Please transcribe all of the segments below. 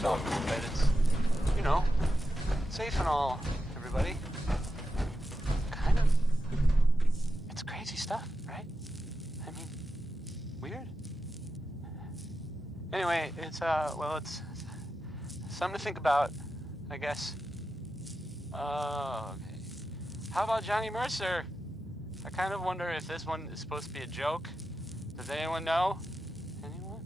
talking, but it's, you know, safe and all, everybody. Kind of. It's crazy stuff, right? I mean, weird. Anyway, it's something to think about, I guess. Okay. How about Johnny Mercer? I kind of wonder if this one is supposed to be a joke. Does anyone know? Anyone?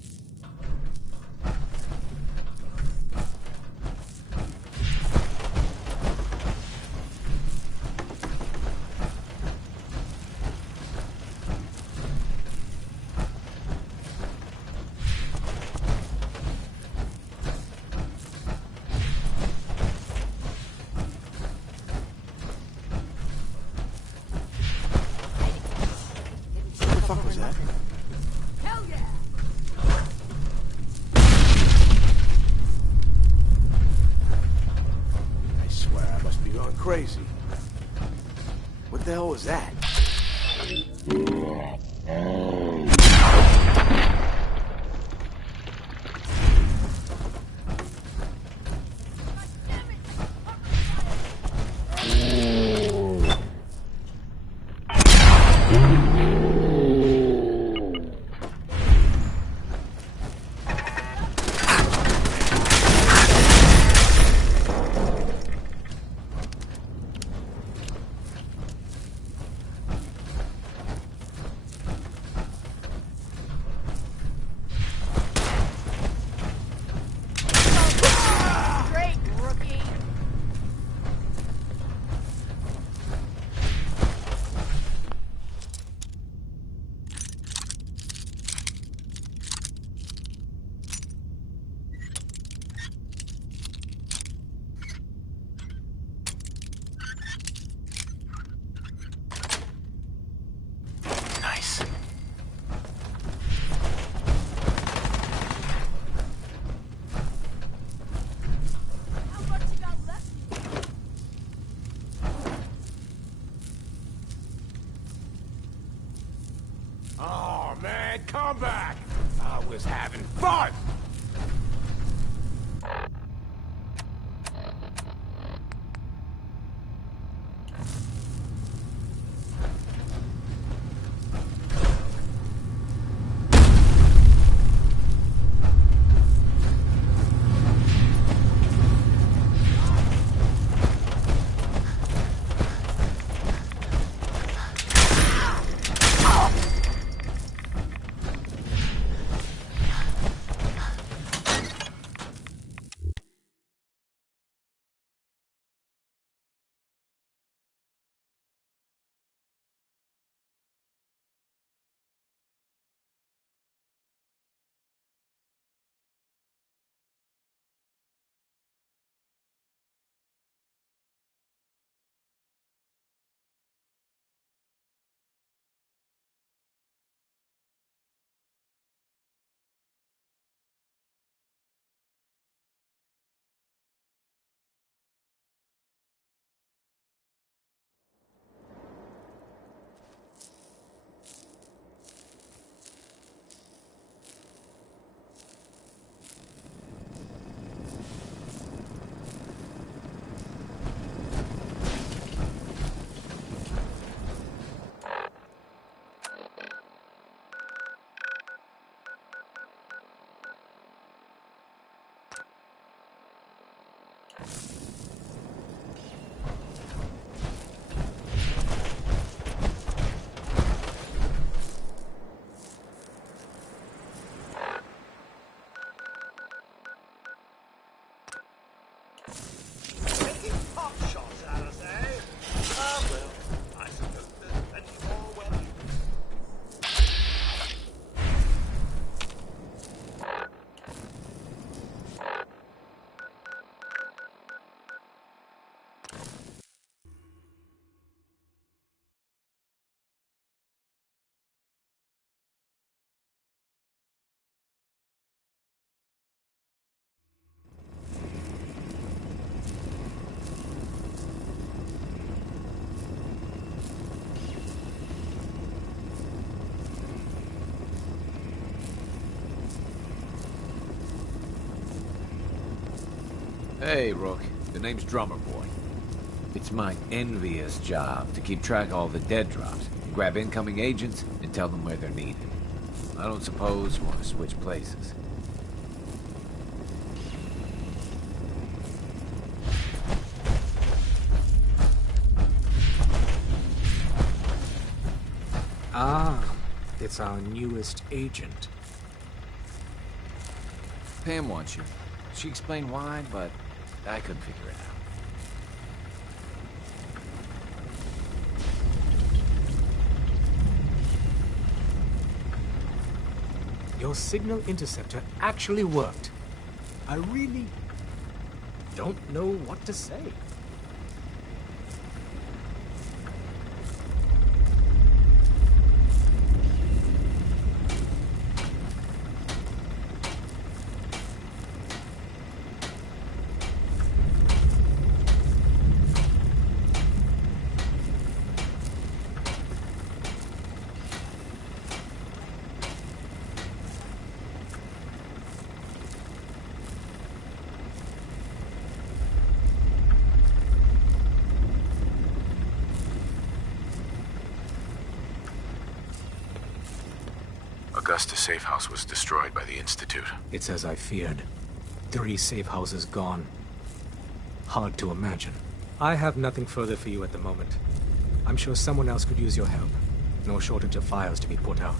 What the fuck was that? Hell yeah! I swear I must be going crazy. What the hell was that? Hey, Rook. The name's Drummer Boy. It's my envious job to keep track of all the dead drops, grab incoming agents, and tell them where they're needed. I don't suppose you want to switch places. Ah, it's our newest agent. Pam wants you. She explained why, but I couldn't figure it out. Your signal interceptor actually worked. I really don't know what to say. Augusta's safe house was destroyed by the Institute. It's as I feared. 3 safe houses gone. Hard to imagine. I have nothing further for you at the moment. I'm sure someone else could use your help. No shortage of fires to be put out.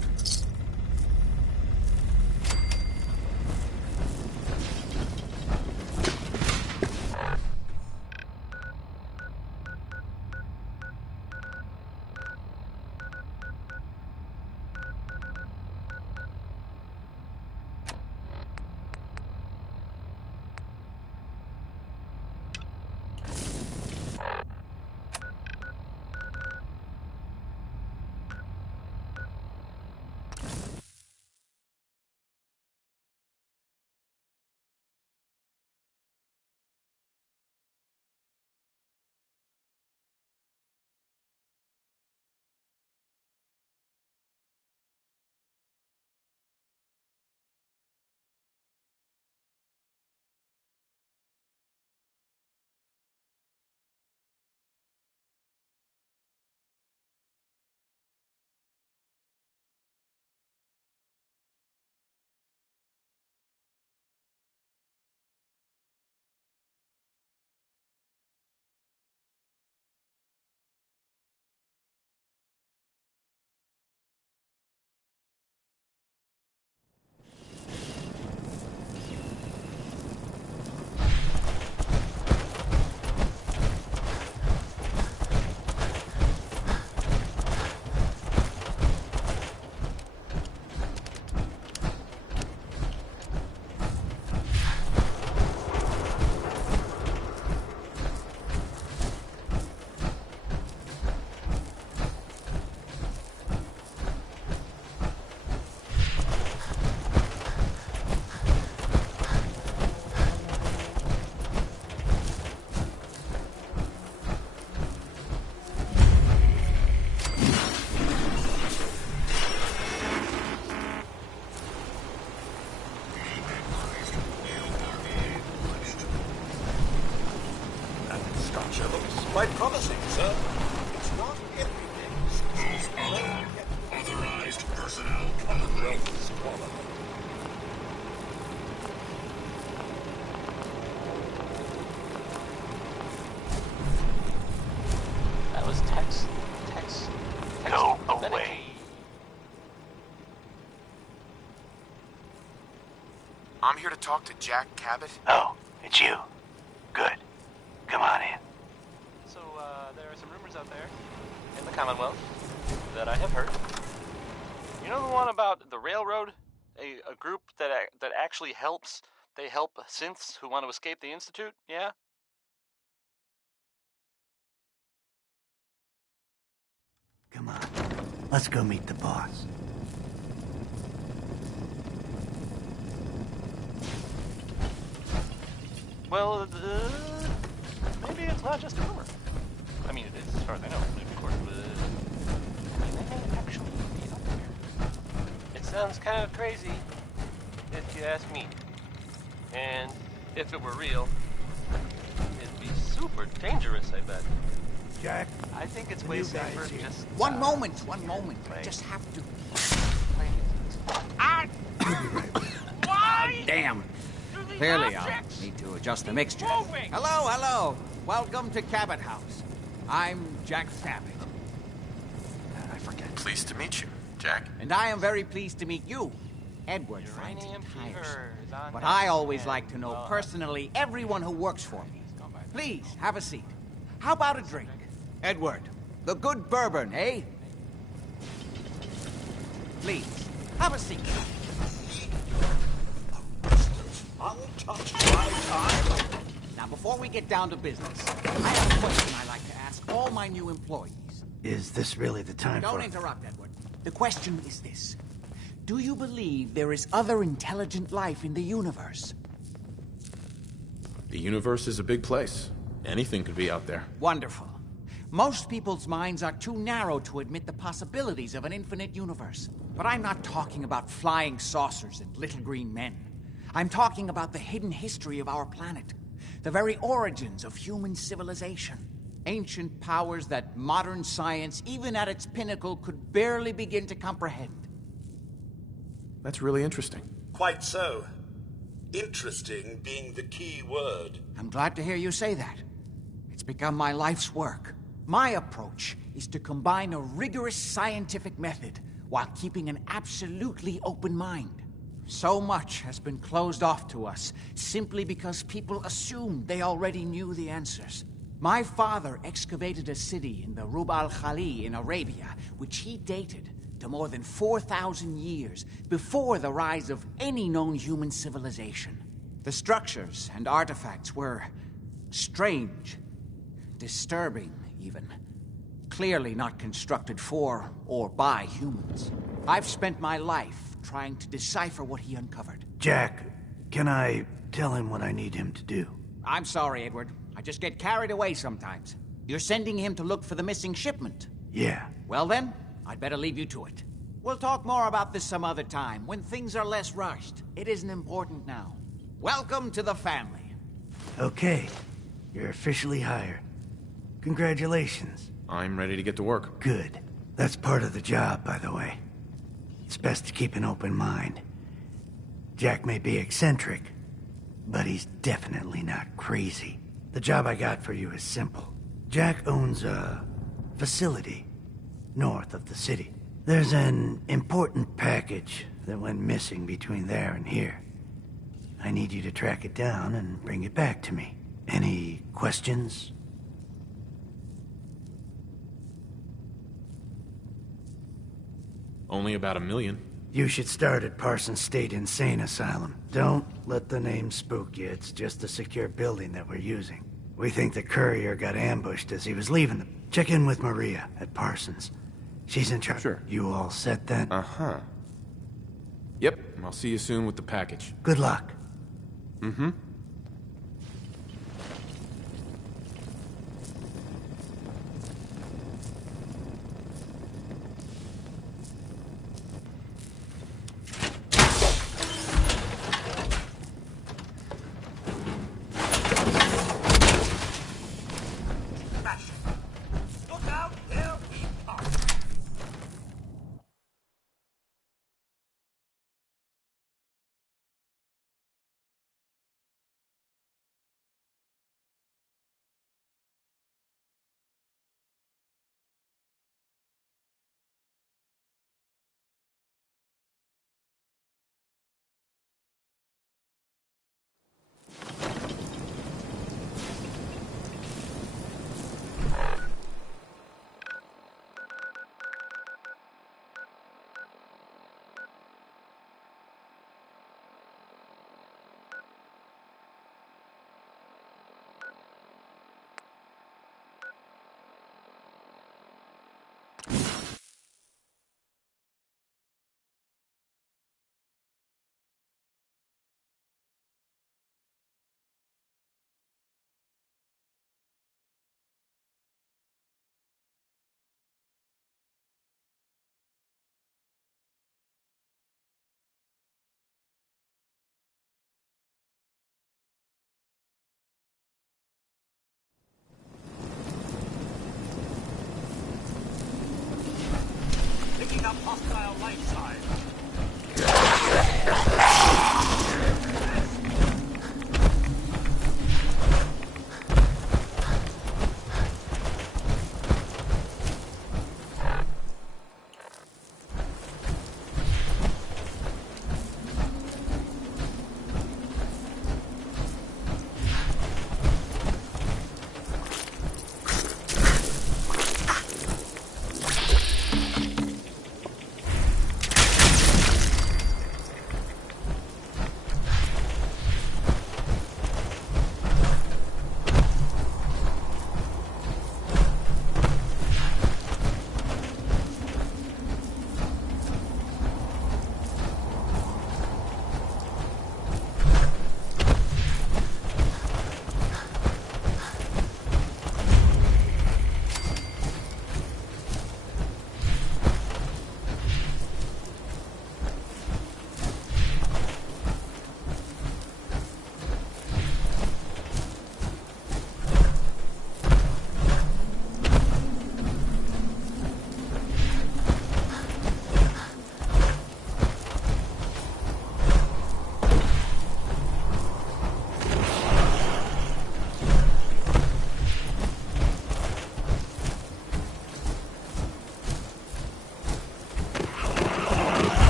Quite promising, sir. It's not everything. Authorized personnel. Commonwealth squalor. That was Tex. Go Benedict. away. I'm here to talk to Jack Cabot. Oh, it's you. Good. Come on in. So, there are some rumors out there in the Commonwealth that I have heard. You know the one about the railroad? A group that actually helps. They help synths who want to escape the Institute, yeah? Come on, let's go meet the boss. Well, maybe it's not just a rumor. I mean, it is, as far as I know, of course, but they may actually be up there. It sounds kind of crazy, if you ask me. And if it were real, Super dangerous, I bet. Jack, I think it's The way new guy's safer here. just... One moment. play. I just have to. Why? Damn. Clearly, I'll need to adjust the mixture. Hello. Welcome to Cabot House. I'm Jack Savage. I forget. Pleased to meet you, Jack. And I am very pleased to meet you. Edward finds it Uranium tiresome. fever is on But deck I always again. like to know Well, personally everyone who works for me. Please, have a seat. How about a drink? Edward, the good bourbon, eh? Please, have a seat. Now, before we get down to business, I have a question I like to ask all my new employees. Is this really the time Don't for... interrupt, Edward. The question is this. Do you believe there is other intelligent life in the universe? The universe is a big place. Anything could be out there. Wonderful. Most people's minds are too narrow to admit the possibilities of an infinite universe. But I'm not talking about flying saucers and little green men. I'm talking about the hidden history of our planet. The very origins of human civilization. Ancient powers that modern science, even at its pinnacle, could barely begin to comprehend. That's really interesting. Quite so. Interesting being the key word. I'm glad to hear you say that. It's become my life's work. My approach is to combine a rigorous scientific method while keeping an absolutely open mind. So much has been closed off to us simply because people assumed they already knew the answers. My father excavated a city in the Rub al-Khali in Arabia, which he dated to more than 4,000 years before the rise of any known human civilization. The structures and artifacts were strange, disturbing even. Clearly not constructed for or by humans. I've spent my life trying to decipher what he uncovered. Jack, can I tell him what I need him to do? I'm sorry, Edward. I just get carried away sometimes. You're sending him to look for the missing shipment. Yeah. Well then, I'd better leave you to it. We'll talk more about this some other time, when things are less rushed. It isn't important now. Welcome to the family. Okay. You're officially hired. Congratulations. I'm ready to get to work. Good. That's part of the job, by the way. It's best to keep an open mind. Jack may be eccentric, but he's definitely not crazy. The job I got for you is simple. Jack owns a facility north of the city. There's an important package that went missing between there and here. I need you to track it down and bring it back to me. Any questions? Only about 1 million. You should start at Parsons State Insane Asylum. Don't let the name spook you. It's just a secure building that we're using. We think the courier got ambushed as he was leaving them. Check in with Maria at Parsons. She's in charge. Sure. You all set then? Uh-huh. Yep, I'll see you soon with the package. Good luck. Mm-hmm.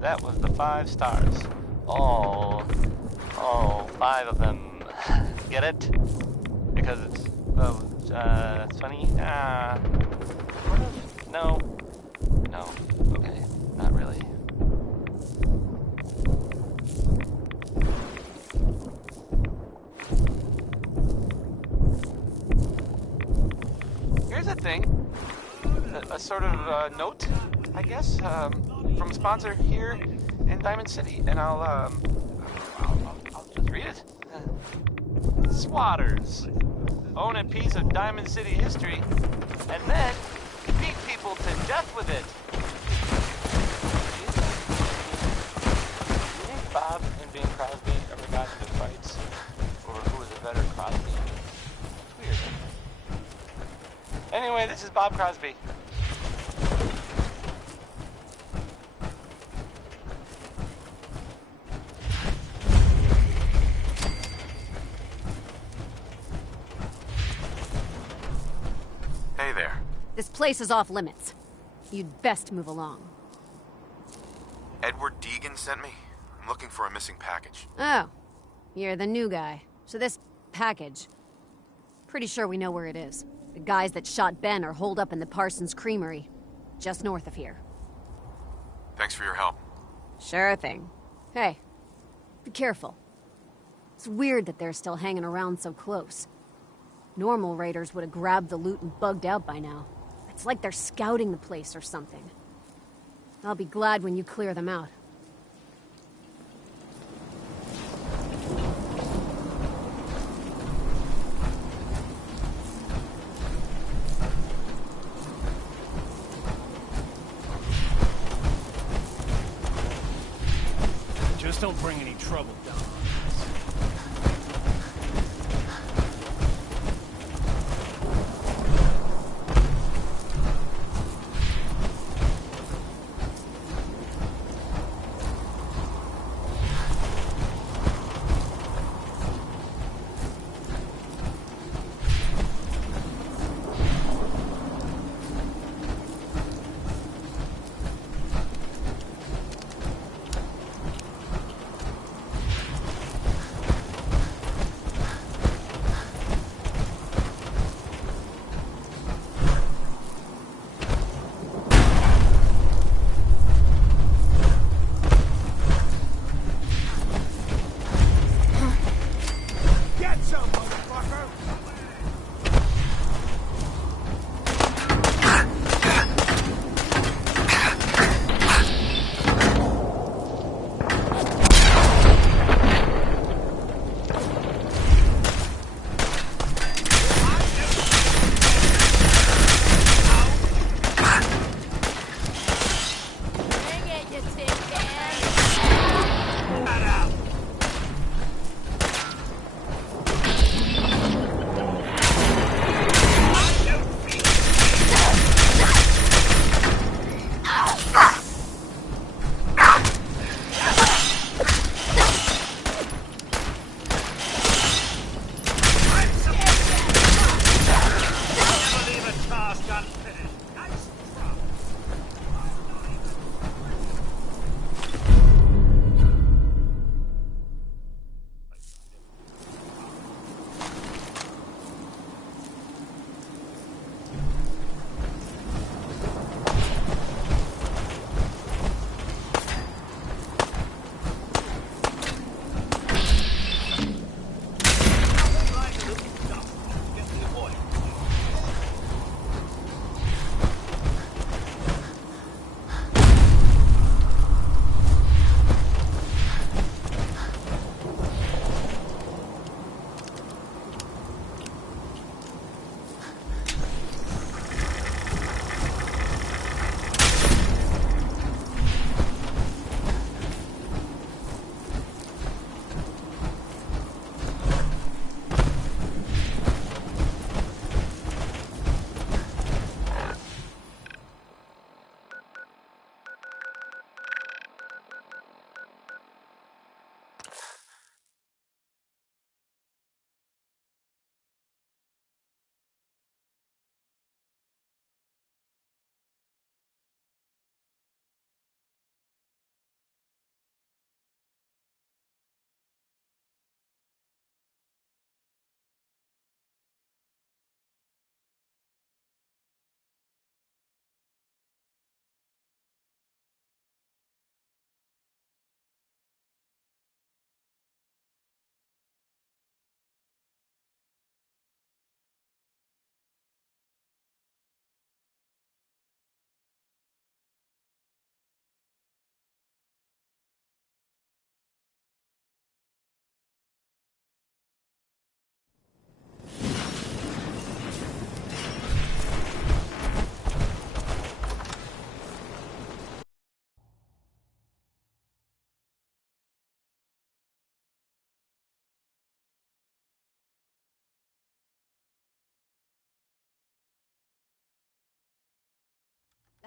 That was the 5 stars. All 5 of them. Get it? Because it's, it's funny? Sort of? No. No. Okay. Not really. Here's a thing. A sort of note, I guess, from a sponsor here in Diamond City, and I'll just read it. Squatters own a piece of Diamond City history, and then beat people to death with it. Do you think Bob and Bing Crosby ever got into fights over who was a better Crosby? It's weird. Anyway, this is Bob Crosby. Hey there. This place is off limits. You'd best move along. Edward Deegan sent me. I'm looking for a missing package. Oh, you're the new guy. So this package, pretty sure we know where it is. The guys that shot Ben are holed up in the Parsons Creamery, just north of here. Thanks for your help. Sure thing. Hey, be careful. It's weird that they're still hanging around so close. Normal raiders would have grabbed the loot and bugged out by now. It's like they're scouting the place or something. I'll be glad when you clear them out. Just don't bring any trouble down.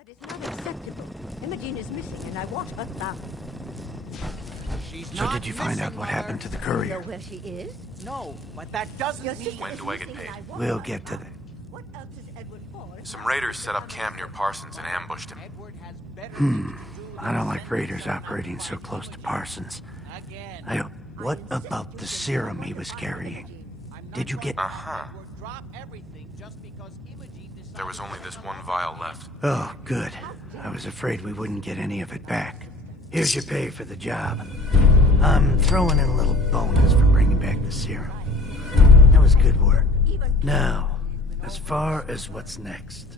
That is not acceptable. Imogen is missing, and I want her found. So did you find out what happened to the courier? You know where she is? No, but that doesn't mean... When do I get paid? We'll get to that. What else is Edward for? Some raiders set up camp near Parsons and ambushed him. I don't like raiders operating so close to Parsons. What about the serum he was carrying? Did you get... Uh-huh. There was only this one vial left. Oh, good. I was afraid we wouldn't get any of it back. Here's your pay for the job. I'm throwing in a little bonus for bringing back the serum. That was good work. Now, as far as what's next.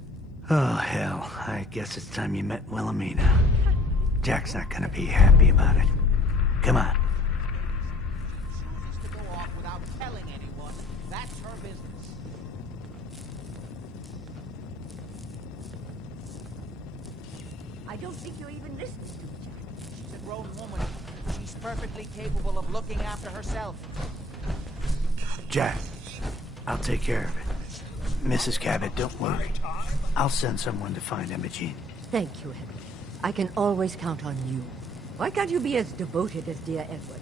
Oh, hell. I guess it's time you met Wilhelmina. Jack's not gonna be happy about it. Come on. To go off without telling anyone. That's her business. I don't think you're even listening to me, Jack. She's a grown woman. She's perfectly capable of looking after herself. Jack, I'll take care of it. Mrs. Cabot, don't worry. I'll send someone to find Imogen. Thank you, Henry. I can always count on you. Why can't you be as devoted as dear Edward?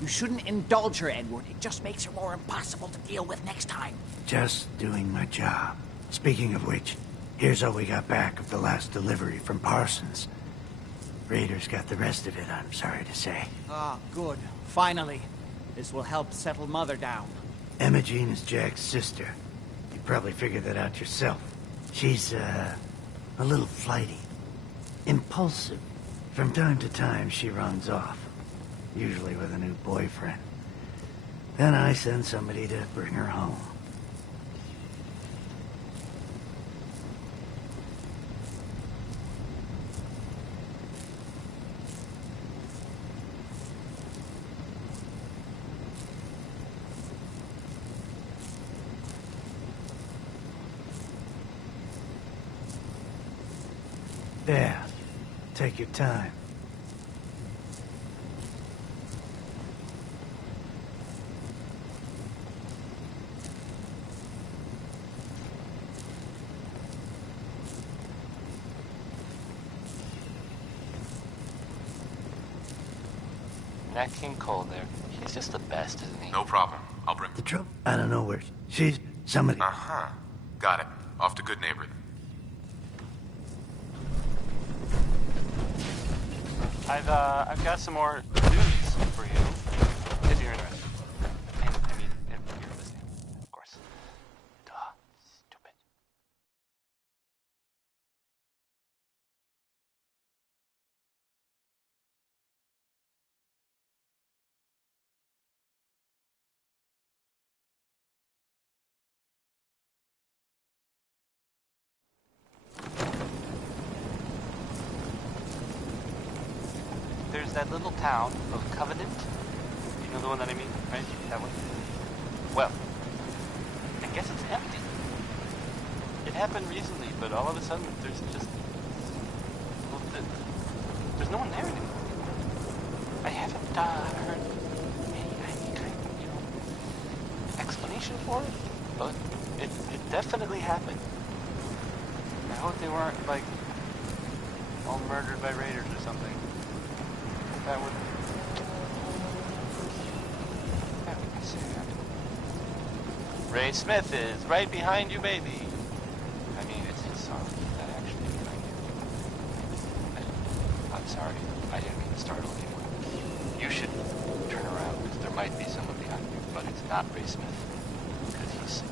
You shouldn't indulge her, Edward. It just makes her more impossible to deal with next time. Just doing my job. Speaking of which, here's all we got back of the last delivery from Parsons. Raiders got the rest of it, I'm sorry to say. Ah, good. Finally. This will help settle Mother down. Imogen is Jack's sister. You probably figured that out yourself. She's, a little flighty. Impulsive. From time to time, she runs off. Usually with a new boyfriend. Then I send somebody to bring her home. There. Take your time. Nat King Cole there. He's just the best, isn't he? No problem. I'll bring... The trouble? I don't know where she's... Somebody... Uh-huh. Got it. Off to Good Neighbor. I've got some more news for you, if you're interested. I mean, if you're listening, of course. Duh. Stupid. There's that little town of Covenant. You know the one that I mean, right? That one. Well, I guess it's empty. It happened recently, but all of a sudden there's just... Well, there's no one there anymore. I haven't heard any kind of, explanation for it, but it definitely happened. I hope they weren't, like, all murdered by raiders or something. That would be sad. Ray Smith is right behind you, baby. I mean, it's his song that actually behind you. I'm sorry. I didn't mean to startle you. You should turn around, because there might be someone behind you, but it's not Ray Smith, because he's sick.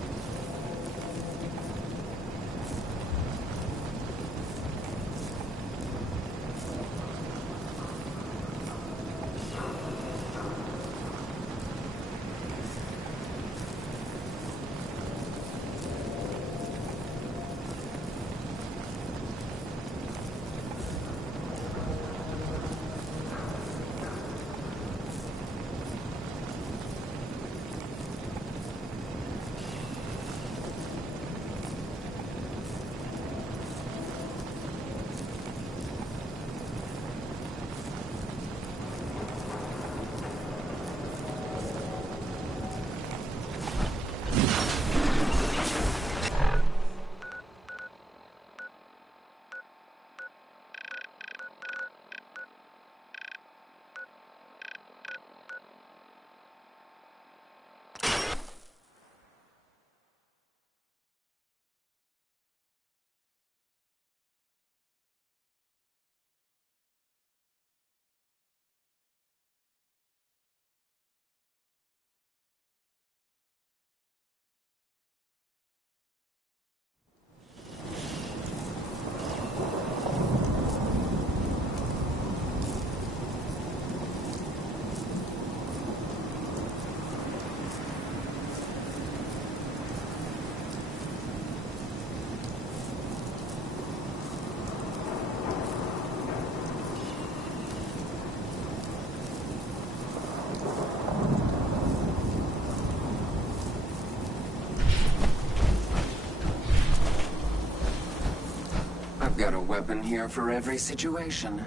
weapon here for every situation.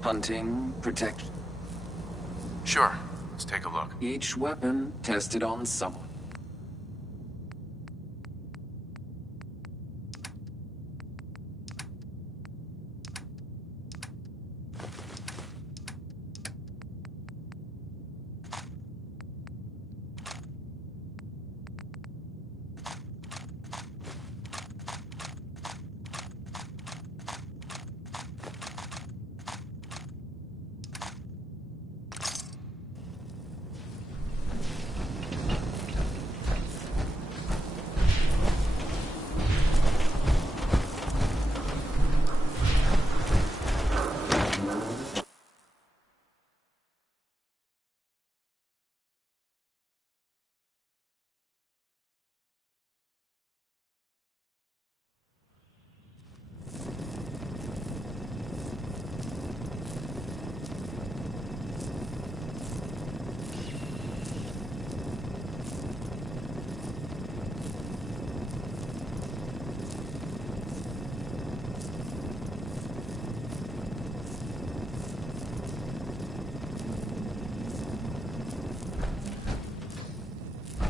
Hunting, protect. Sure. Let's take a look. Each weapon tested on someone.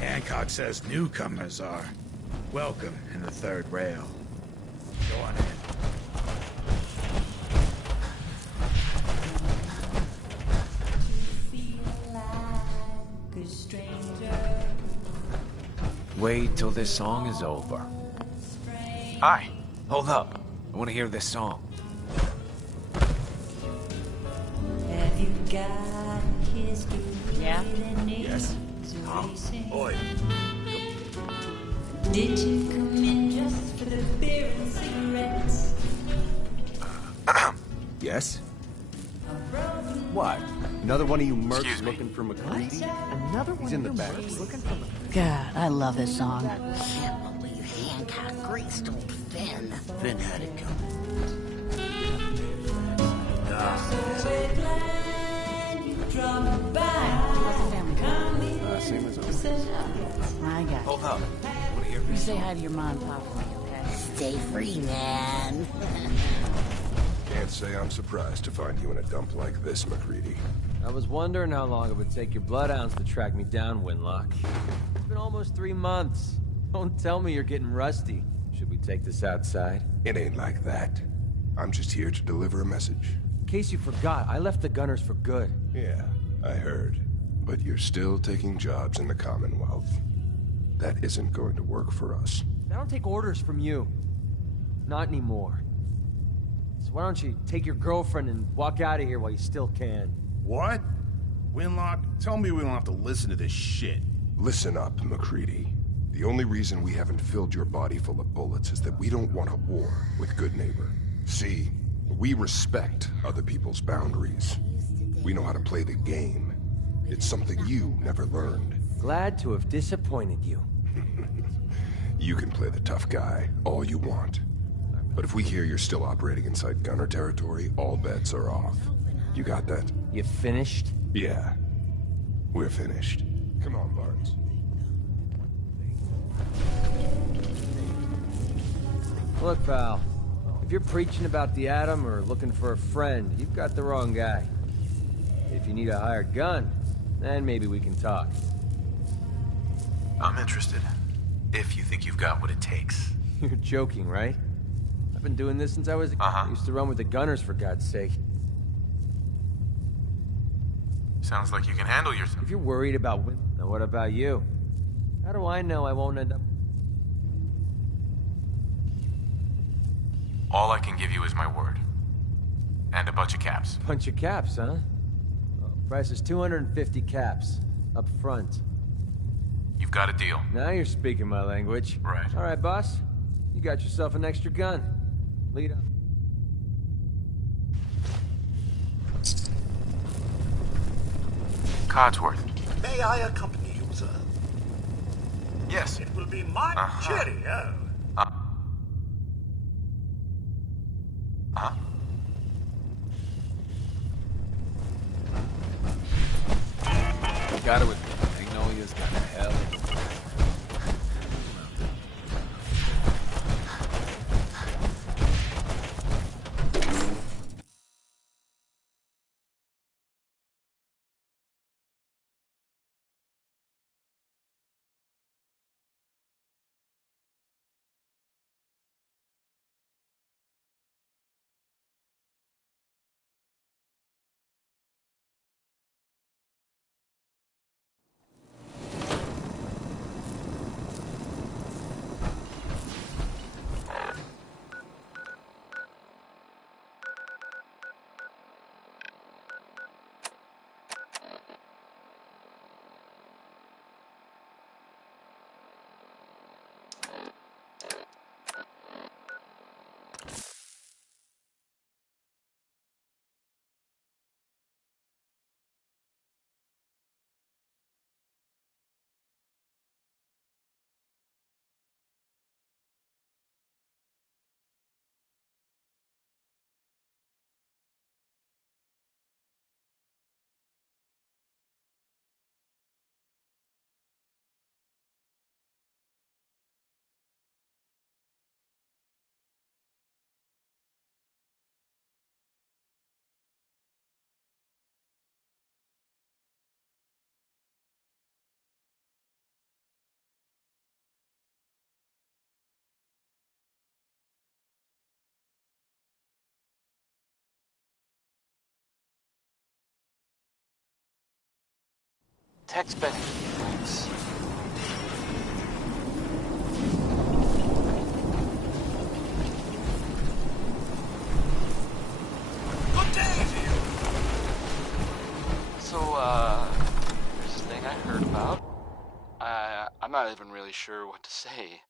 Hancock says newcomers are welcome in the third rail. Go on in. Wait till this song is over. Hi. Hold up. I want to hear this song. Have you got his Yeah? Yes. Oi. Did you come in just for the beer and cigarettes? Yes? What? Another one of you mercs Excuse me. looking for McCready? Another He's in the back. looking for God, I love this song. Can't believe Hancock greased old Finn. Finn had it coming. So glad you dropped by. Same as always. I got Hold up. I want to hear you. this Say song. hi to your mom and pop for me, okay? Stay free, man. Can't say I'm surprised to find you in a dump like this, McCready. I was wondering how long it would take your bloodhounds to track me down, Winlock. It's been almost 3 months. Don't tell me you're getting rusty. Should we take this outside? It ain't like that. I'm just here to deliver a message. In case you forgot, I left the Gunners for good. Yeah, I heard. But you're still taking jobs in the Commonwealth. That isn't going to work for us. I don't take orders from you. Not anymore. So why don't you take your girlfriend and walk out of here while you still can? What? Winlock, tell me we don't have to listen to this shit. Listen up, McCready. The only reason we haven't filled your body full of bullets is that we don't want a war with Good Neighbor. See, we respect other people's boundaries. We know how to play the game. It's something you never learned. Glad to have disappointed you. You can play the tough guy all you want. But if we hear you're still operating inside Gunner territory, all bets are off. You got that? You finished? Yeah. We're finished. Come on, Barnes. Look, pal. If you're preaching about the atom or looking for a friend, you've got the wrong guy. If you need a hired gun, then maybe we can talk. I'm interested. If you think you've got what it takes. You're joking, right? I've been doing this since I was a kid. I used to run with the Gunners, for God's sake. Sounds like you can handle yourself. If you're worried about now what about you? How do I know I won't end up... All I can give you is my word. And a bunch of caps. Bunch of caps, huh? Well, price is 250 caps. Up front. You've got a deal. Now you're speaking my language. Right. All right, boss. You got yourself an extra gun. Lead up. Codsworth. May I accompany you, sir? Yes. It will be my cheerio. Got it with Magnolia's got a hell of a... Text Benny. Thanks. Good day to you. So, there's this thing I heard about. I'm not even really sure what to say.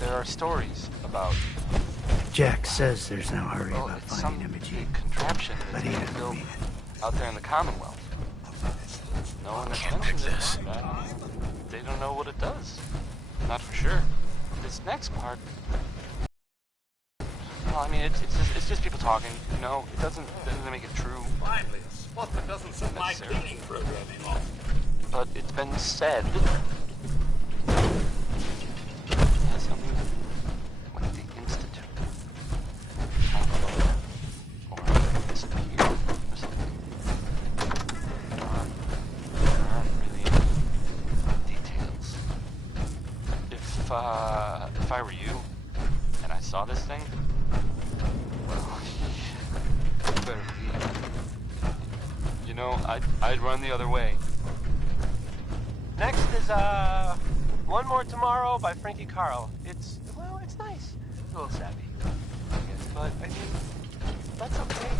There are stories about... Jack says there's no hurry Well, about it's finding some Imogene. big contraption But that's he being doesn't built mean it. out there in the Commonwealth. No one has mentioned this. They don't know what it does. Not for sure. This next part... Well, I mean, it's just people talking, you know? It doesn't make it true. Finally, a spot that doesn't set my cleaning programming off. But it's been said... Yeah, something like the Institute. Or disappeared or something. There aren't really details. If I were you, and I saw this thing, well, you better leave. You know, I'd run the other way. Next is, One More Tomorrow by Frankie Carl. It's nice. It's a little sappy, I guess, but, I mean, that's okay.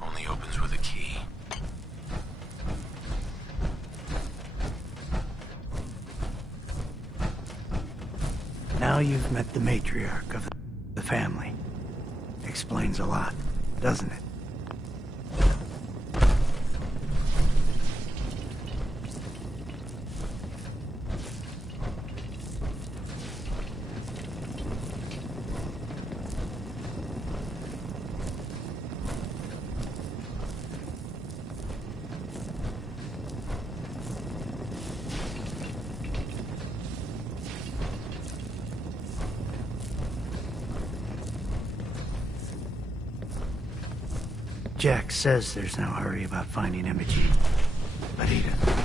Only opens with a key. Now you've met the matriarch of the family. Explains a lot, doesn't it? Jack says there's no hurry about finding Imogene, but he doesn't.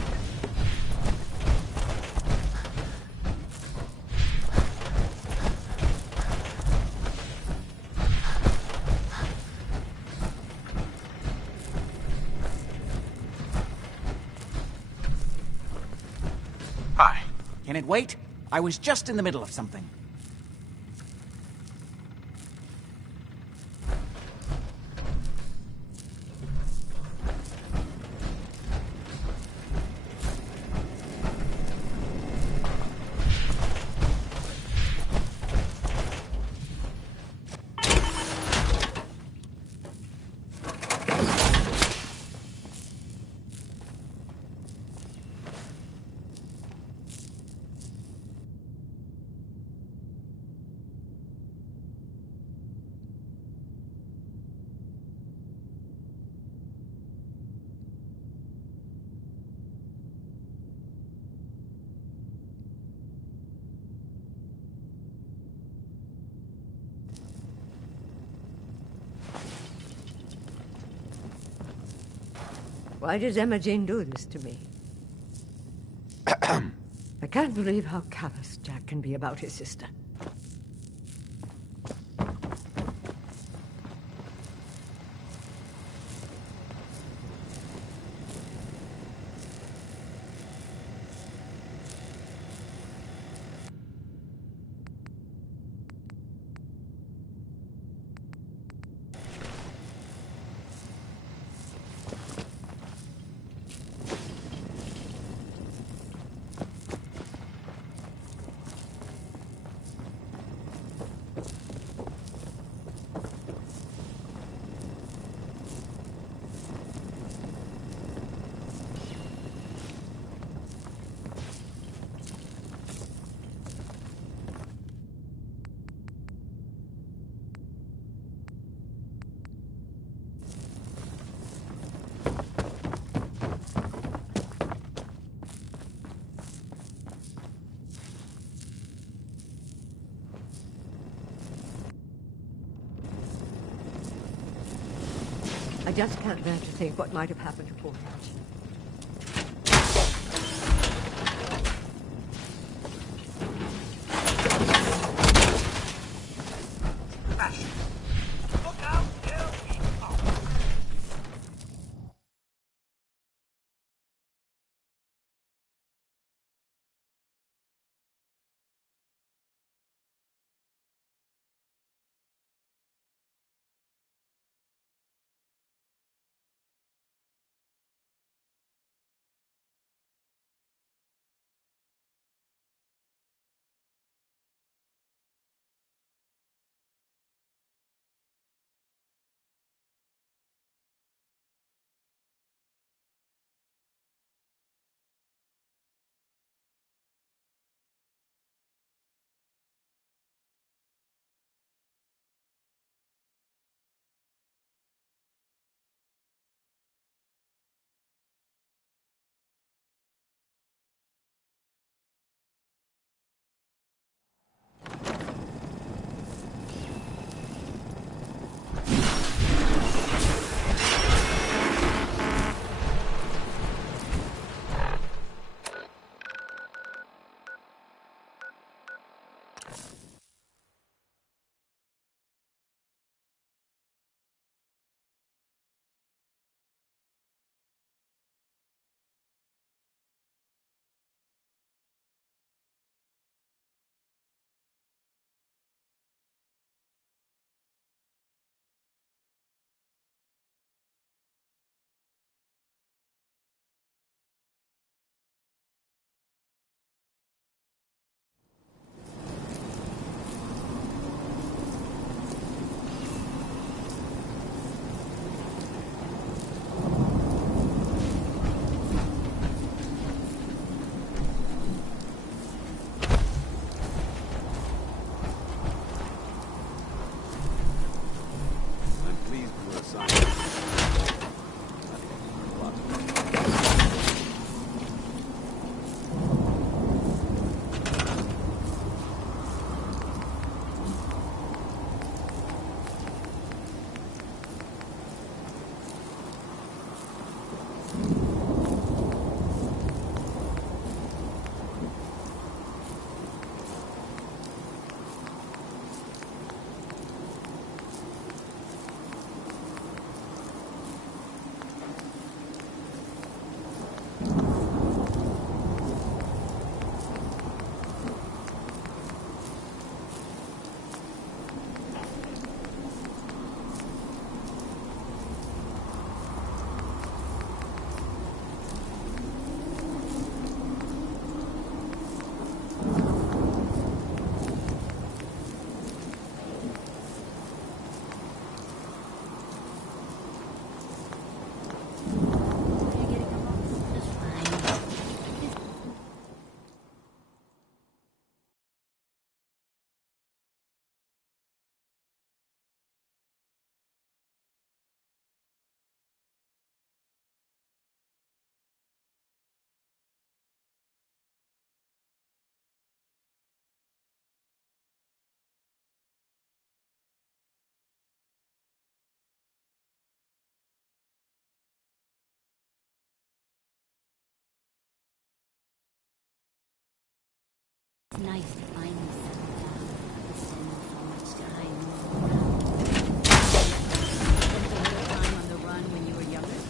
Hi. Can it wait? I was just in the middle of something. Why does Emma Jane do this to me? I can't believe how callous Jack can be about his sister. I just can't bear to think what might have happened to poor Hatch. It's nice to finally settle down. Spend so much time spent a little time on the run when you were younger.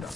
Well,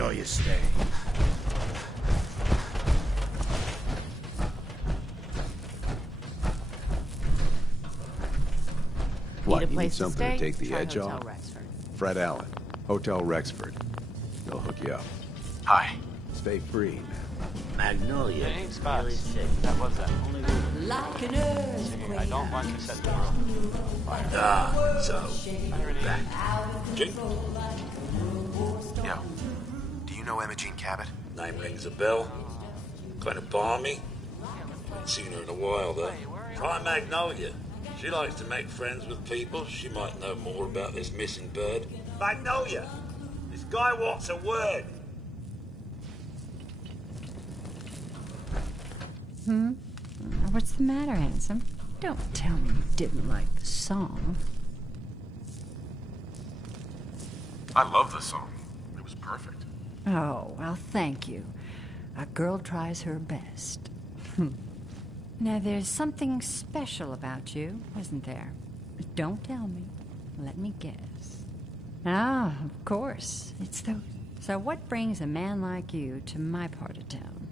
Enjoy your stay. What, Need a you need place to something to stay? take the Try edge Hotel off? Rexford. Fred Allen, Hotel Rexford. They'll hook you up. Hi. Stay free, man. Magnolia. Hey, spots. Really sick. That was that. Only Like an earthquake. I don't want to set the world on fire. Ah, so, back. Jake? Yo. Do you know Imogene Cabot? Name rings a bell. Kind of balmy. Ain't seen her in a while, though. Try Magnolia. She likes to make friends with people. She might know more about this missing bird. Magnolia! This guy wants a word. What's the matter, handsome? Don't tell me you didn't like the song. I love the song. It was perfect. Oh, well, thank you. A girl tries her best. Now, there's something special about you, isn't there? Don't tell me. Let me guess. Ah, of course. It's those. So what brings a man like you to my part of town?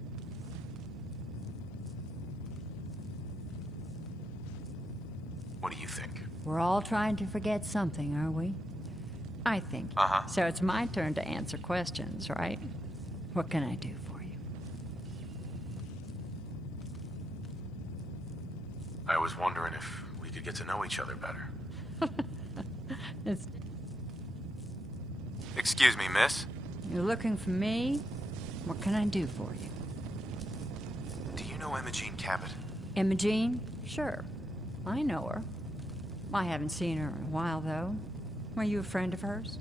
What do you think? We're all trying to forget something, are we? I think. Uh-huh. So it's my turn to answer questions, right? What can I do for you? I was wondering if we could get to know each other better. It's, Excuse me, miss? you're looking for me? What can I do for you? Do you know Imogene Cabot? Imogene? Sure. I know her. I haven't seen her in a while, though. Were you a friend of hers?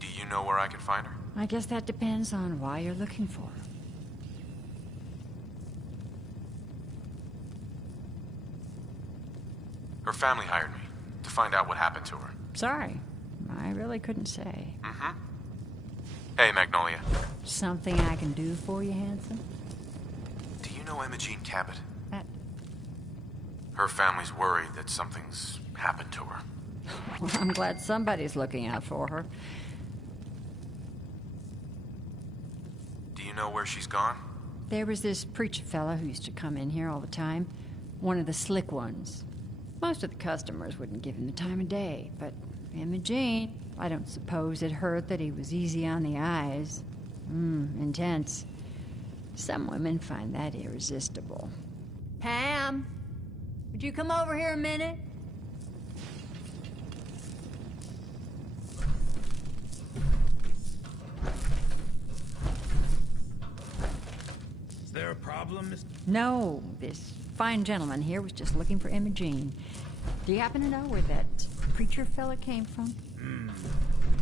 Do you know where I can find her? I guess that depends on why you're looking for her. Her family hired me to find out what happened to her. Sorry. I really couldn't say. Mm-hmm. Hey, Magnolia. Something I can do for you, handsome? Do you know Imogene Cabot? That- Her family's worried that something's happened to her. Well, I'm glad somebody's looking out for her. Do you know where she's gone? There was this preacher fella who used to come in here all the time. One of the slick ones. Most of the customers wouldn't give him the time of day, but Imogene, I don't suppose it hurt that he was easy on the eyes. Intense. Some women find that irresistible. Pam, would you come over here a minute? Is there a problem, Mr. No, this fine gentleman here was just looking for Imogene. Do you happen to know where that preacher fella came from?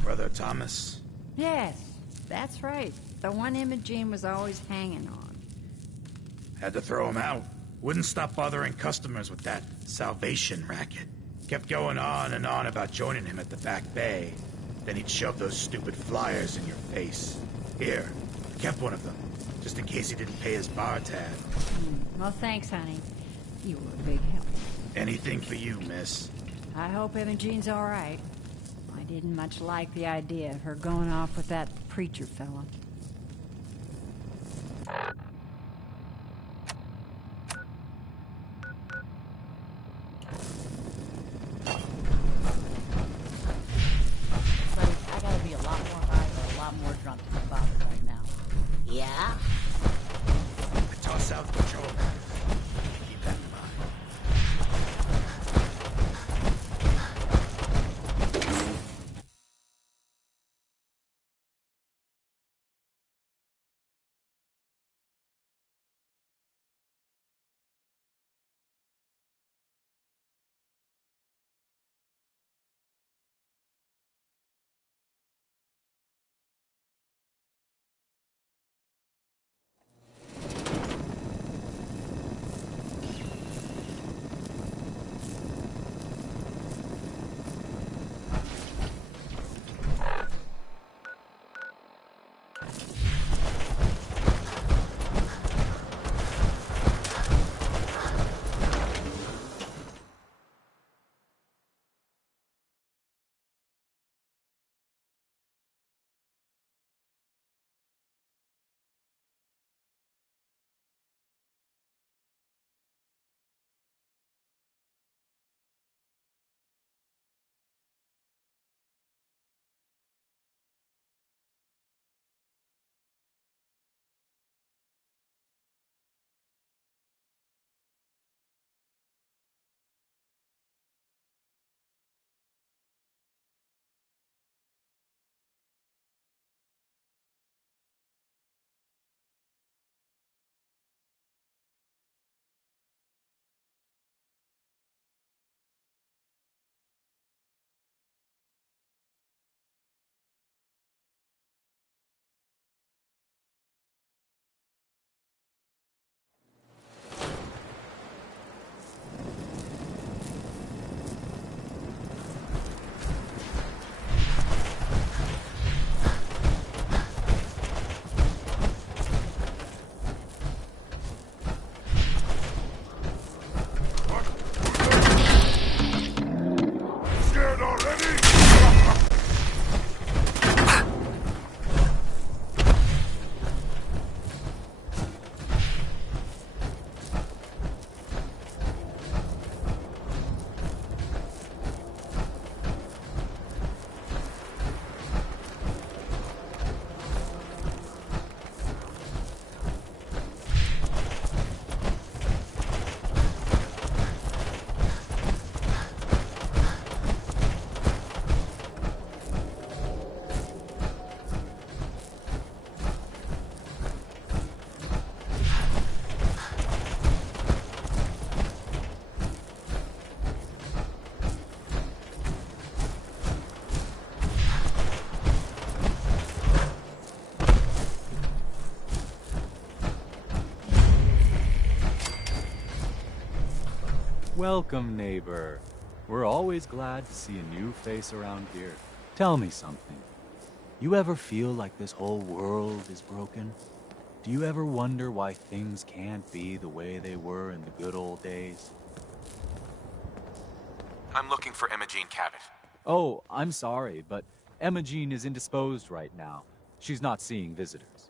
Brother Thomas? Yes, that's right. The one Imogene was always hanging on. Had to throw him out. Wouldn't stop bothering customers with that salvation racket. Kept going on and on about joining him at the back bay. Then he'd shove those stupid flyers in your face. Here, I kept one of them, just in case he didn't pay his bar tab. Well, thanks, honey. You were a big help. Anything for you, miss. I hope Imogene's all right. I didn't much like the idea of her going off with that preacher fella. So I gotta be a lot more high or a lot more drunk to be bothered right now. Yeah? I toss out the control pad. Keep that in mind. Welcome, neighbor. We're always glad to see a new face around here. Tell me something. You ever feel like this whole world is broken? Do you ever wonder why things can't be the way they were in the good old days? I'm looking for Imogene Cabot. Oh, I'm sorry, but Imogene is indisposed right now. She's not seeing visitors.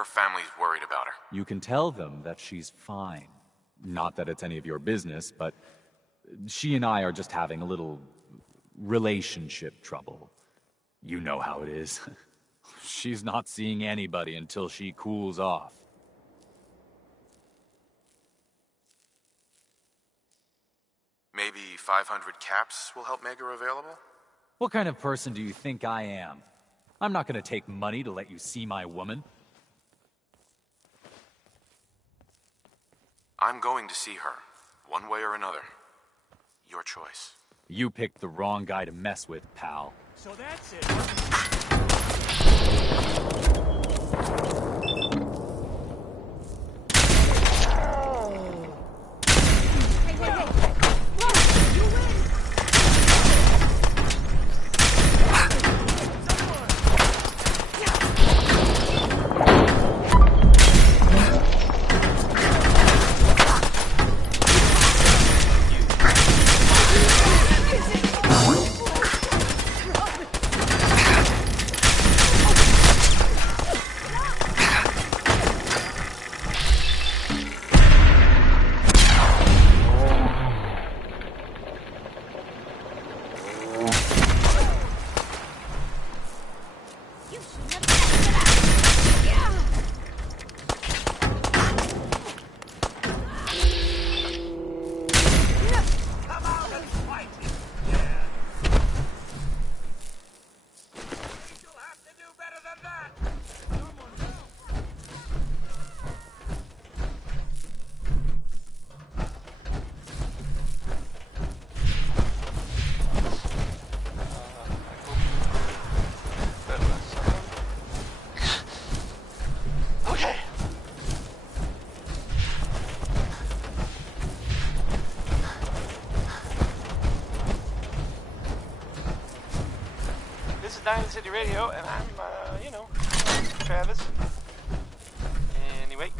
Her family's worried about her. You can tell them that she's fine. Not that it's any of your business, but she and I are just having a little relationship trouble. You know how it is. She's not seeing anybody until she cools off. Maybe 500 caps will help make her available? What kind of person do you think I am? I'm not gonna take money to let you see my woman. I'm going to see her, one way or another. Your choice. You picked the wrong guy to mess with, pal. So that's it. Diamond City Radio, and I'm, Travis. Anyway,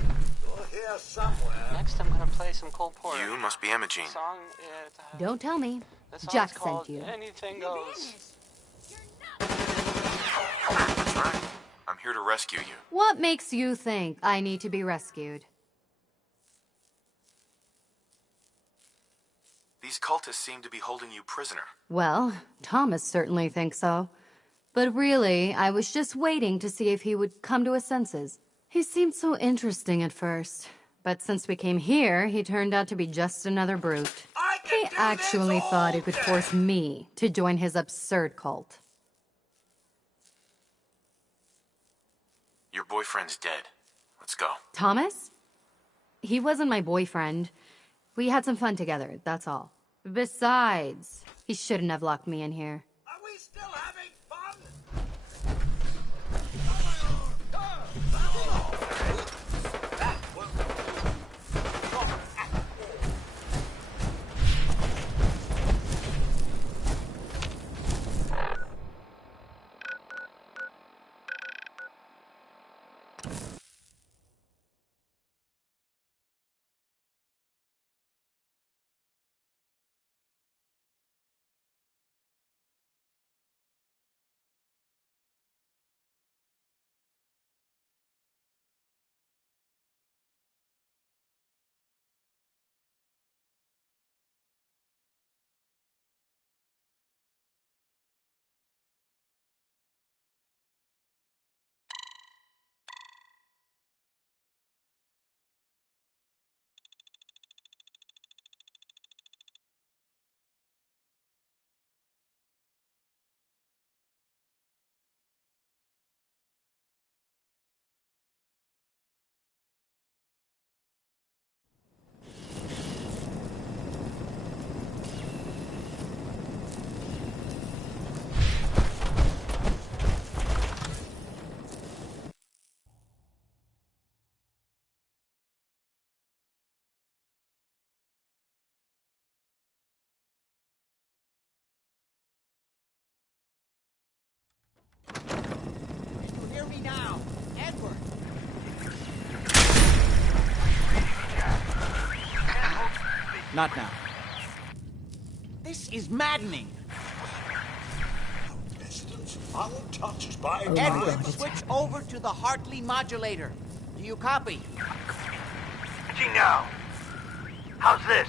You're here somewhere. next I'm gonna play some Cole Porter. You must be Imogene. Song, Don't tell me. the song's Jack called sent you. Anything Goes. That's right. I'm here to rescue you. What makes you think I need to be rescued? These cultists seem to be holding you prisoner. Well, Thomas certainly thinks so. But really, I was just waiting to see if he would come to his senses. He seemed so interesting at first, but since we came here, he turned out to be just another brute. He actually thought he could force me to join his absurd cult. Your boyfriend's dead. Let's go. Thomas? He wasn't my boyfriend. We had some fun together, that's all. Besides, he shouldn't have locked me in here. Are we still having me now! Edward! Not now. This is maddening! I won't touch us by Edward, switch over to the Hartley modulator. Do you copy? Now, how's this?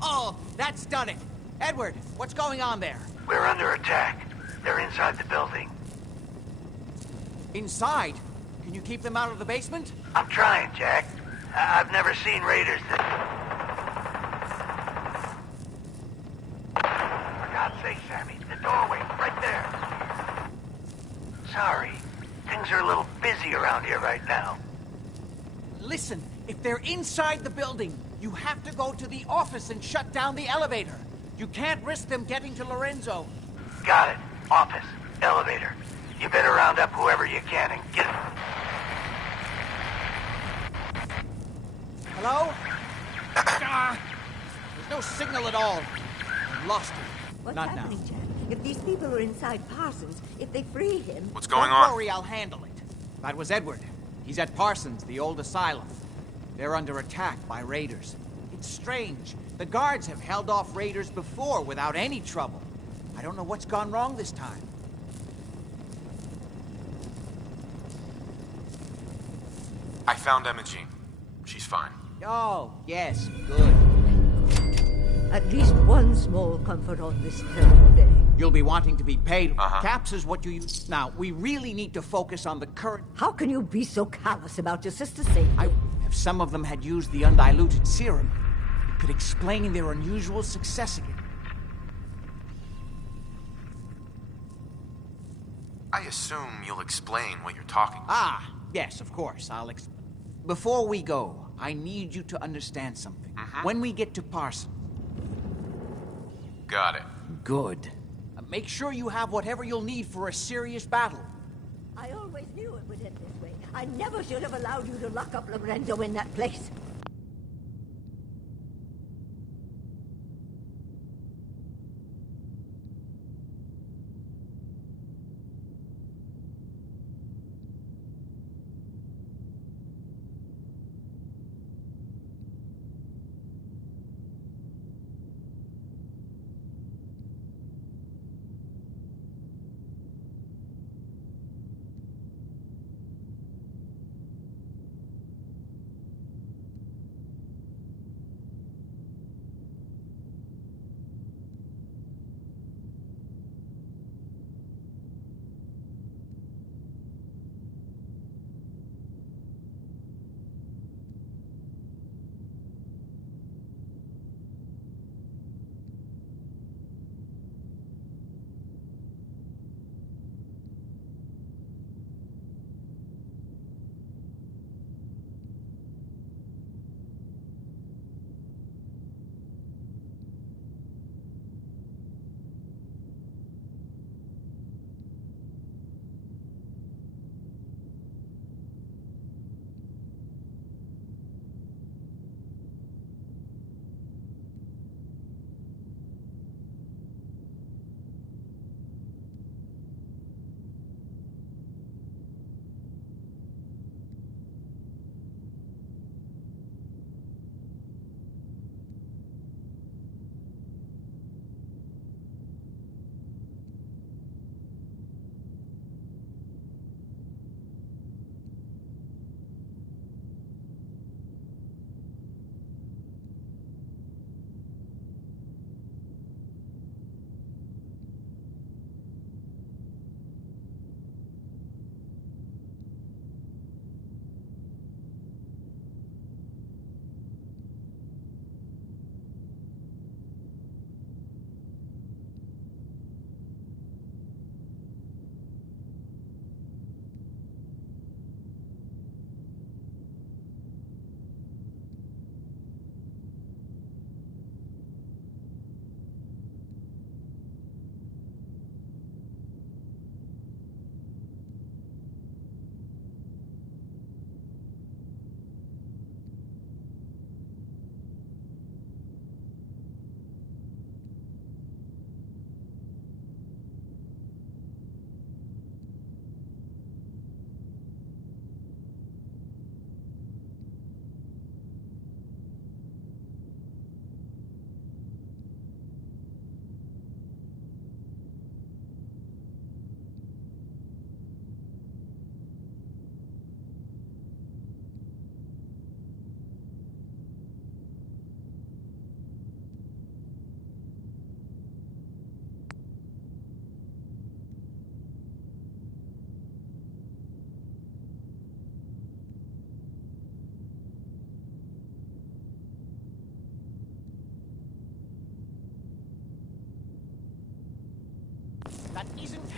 Oh, that's done it. Edward, what's going on there? We're under attack. They're inside the building. Inside? Can you keep them out of the basement? I'm trying, Jack. I've never seen raiders that... For God's sake, Sammy, the doorway, right there. Sorry. Things are a little busy around here right now. Listen, if they're inside the building, you have to go to the office and shut down the elevator. You can't risk them getting to Lorenzo. Got it. Office. Elevator. You better round up whoever you can and get it. Hello? There's no signal at all. I've lost it. What's Not happening, now. Jack? If these people are inside Parsons, if they free him... What's going Don't on? worry, I'll handle it. That was Edward. He's at Parsons, the old asylum. They're under attack by raiders. It's strange. The guards have held off raiders before without any trouble. I don't know what's gone wrong this time. I found Emma Jean. She's fine. Oh, yes, good. At least one small comfort on this terrible day. You'll be wanting to be paid. Caps is what you use. Now, we really need to focus on the current... How can you be so callous about your sister's safety? If some of them had used the undiluted serum, it could explain their unusual success again. I assume you'll explain what you're talking about. Ah, yes, of course. Before we go, I need you to understand something. When we get to Parsons... Got it. Good. Make sure you have whatever you'll need for a serious battle. I always knew it would end this way. I never should have allowed you to lock up Lorenzo in that place.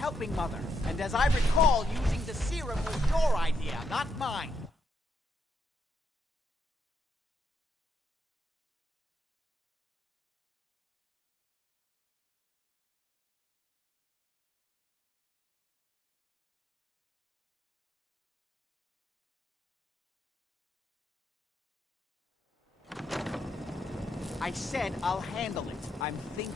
helping Mother. And as I recall, using the serum was your idea, not mine. I said I'll handle it. I'm thinking.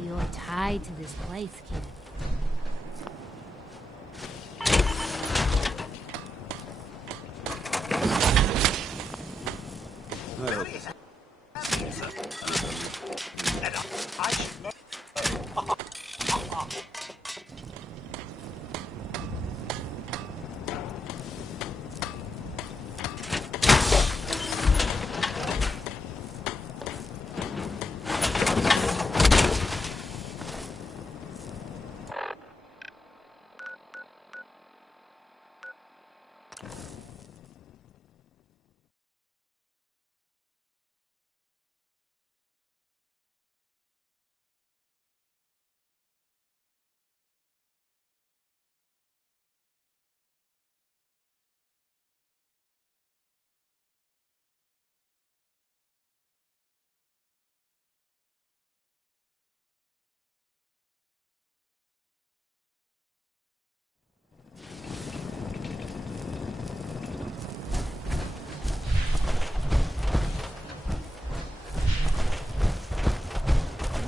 You're tied to this place, kid.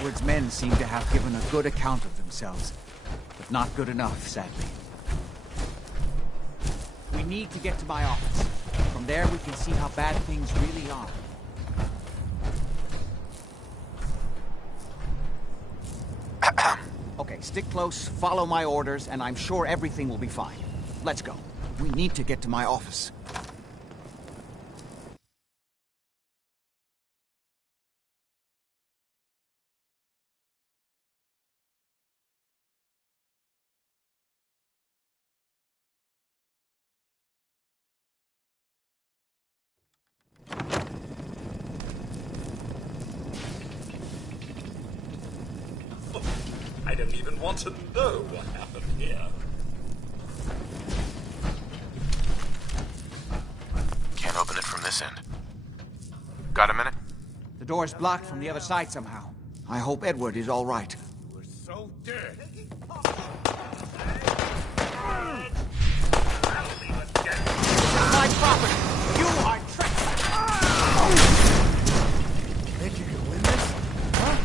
Edward's men seem to have given a good account of themselves, but not good enough, sadly. We need to get to my office. From there we can see how bad things really are. Okay, stick close, follow my orders, and I'm sure everything will be fine. Let's go. We need to get to my office. I don't even want to know what happened here. Can't open it from this end. Got a minute? The door's blocked from the other side somehow. I hope Edward is all right. We're so dead. My property! You are trespassing! Think you can win this? Huh?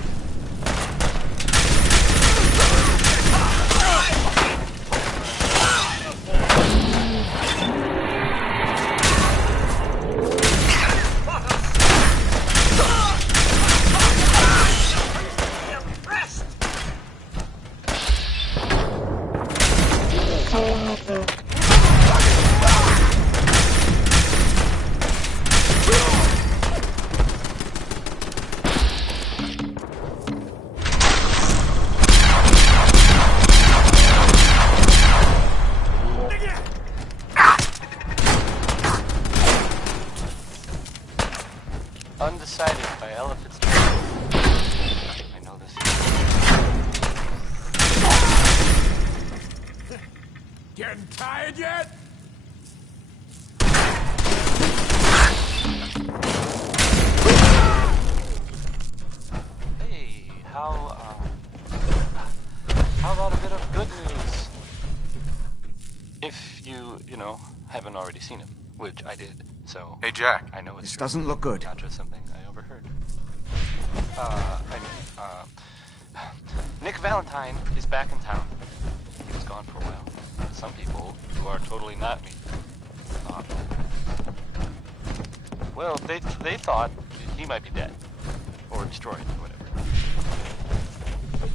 Undecided by elephants. I know this. Getting tired yet? Hey, how about a bit of good news? If you know, haven't already seen him, which I did, so... Hey, Jack. I know it's This doesn't look good. not just something I overheard. Nick Valentine is back in town. He was gone for a while. Some people, who are totally not me, thought... Well, they thought he might be dead. destroyed or whatever.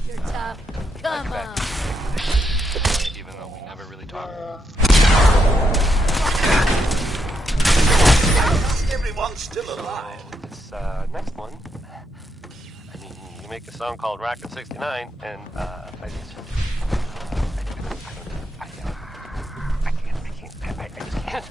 You're tough. Come on. Even though we never really talked. Everyone's still alive. This next one, I mean, you make a song called Rocket 69, and I just can't.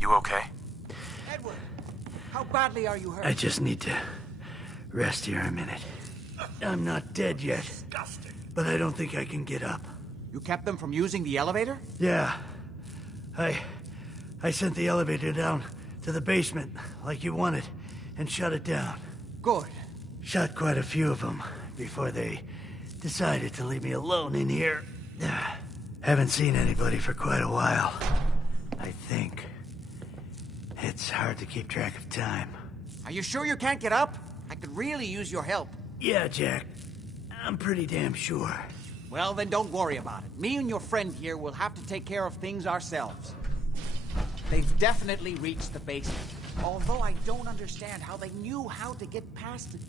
You okay? Edward, how badly are you hurt? I just need to rest here a minute. I'm not dead yet, but I don't think I can get up. You kept them from using the elevator? Yeah. I sent the elevator down to the basement like you wanted and shut it down. Good. Shot quite a few of them before they decided to leave me alone in here. Haven't seen anybody for quite a while, I think. It's hard to keep track of time. Are you sure you can't get up? I could really use your help. Yeah, Jack. I'm pretty damn sure. Well, then don't worry about it. Me and your friend here will have to take care of things ourselves. They've definitely reached the basement. Although I don't understand how they knew how to get past it.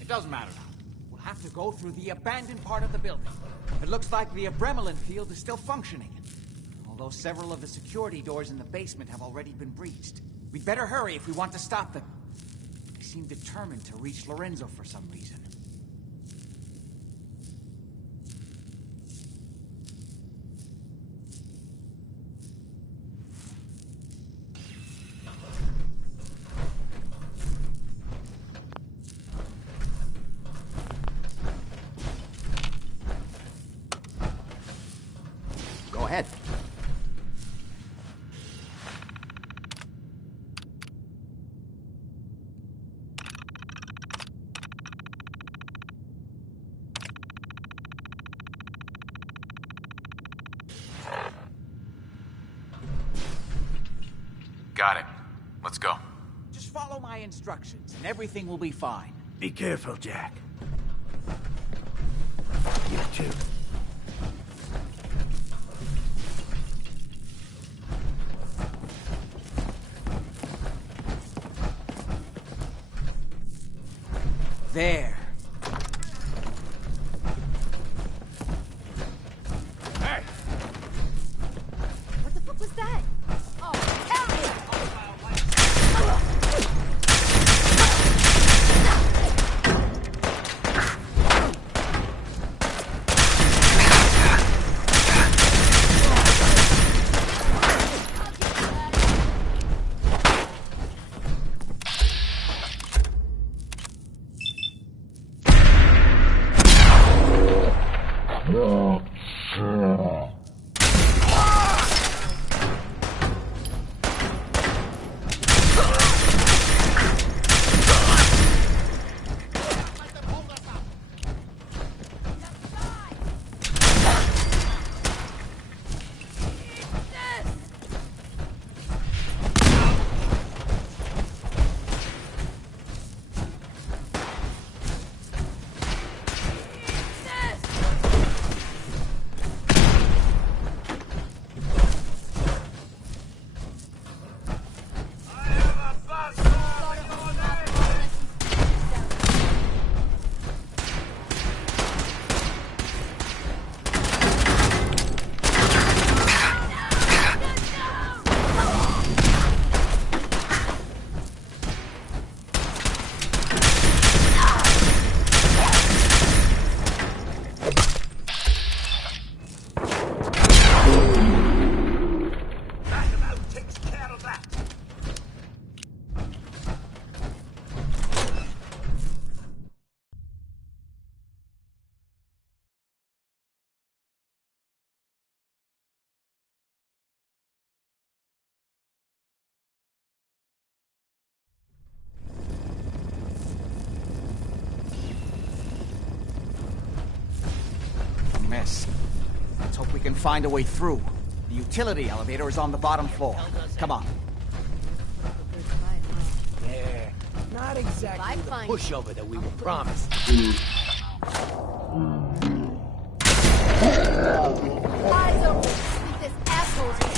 It doesn't matter now. We'll have to go through the abandoned part of the building. It looks like the Abremelin field is still functioning. Although several of the security doors in the basement have already been breached. We'd better hurry if we want to stop them. They seem determined to reach Lorenzo for some reason. Go ahead. Got it. Let's go. Just follow my instructions, and everything will be fine. Be careful, Jack. You too. There. Hey! What the fuck was that? Oh, hell yeah! stairs. Let's hope we can find a way through. The utility elevator is on the bottom floor. Come on. Yeah, not exactly the pushover that we were promised. Eyes open. Think this asshole's gonna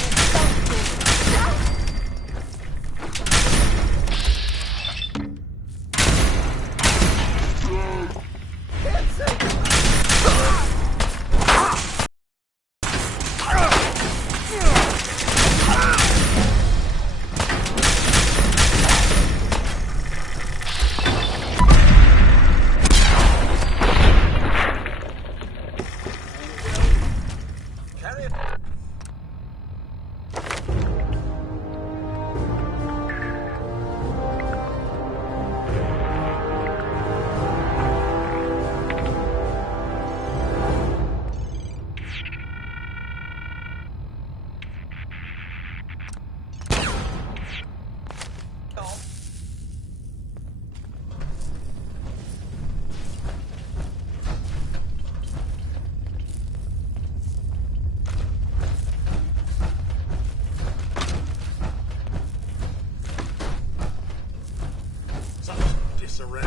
disarray.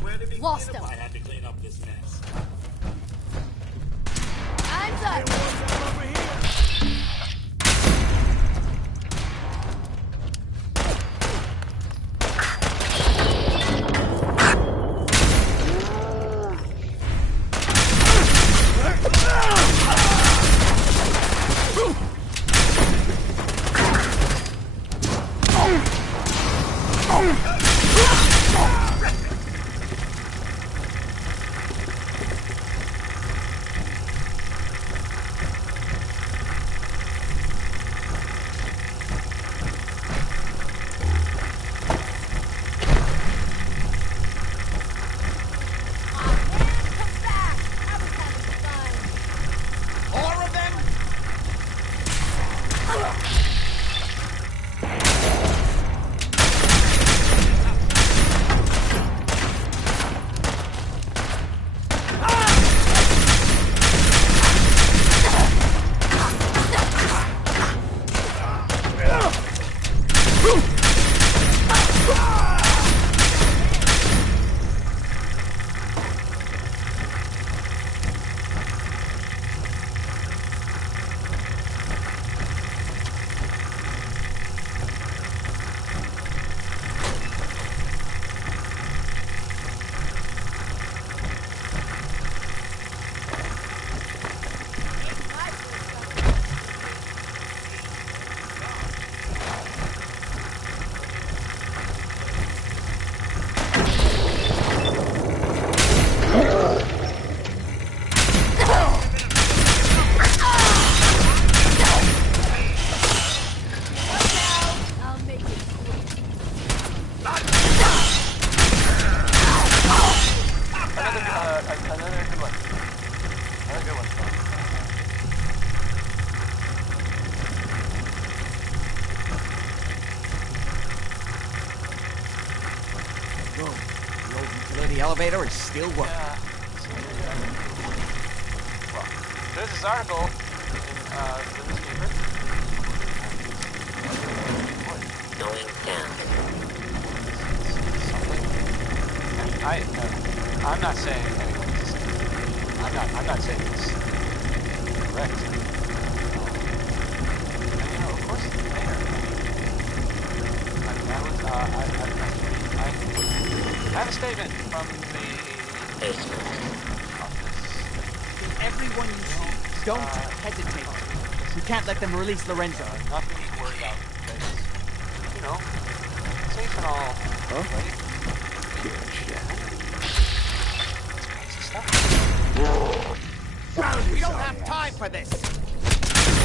Where did he Lost get him. I had to clean up this mess. Time's up. The elevator is still working. Yeah. Well, there's this article in the newspaper. Going down. Something. I'm not saying. I'm not saying it's correct. And you know, of course, it's there. I have a statement from the Everyone you see, don't hesitate. You can't let them release Lorenzo. Nothing to worry about. It's, you know, safe and all. Right? It's crazy stuff. We don't have time for this.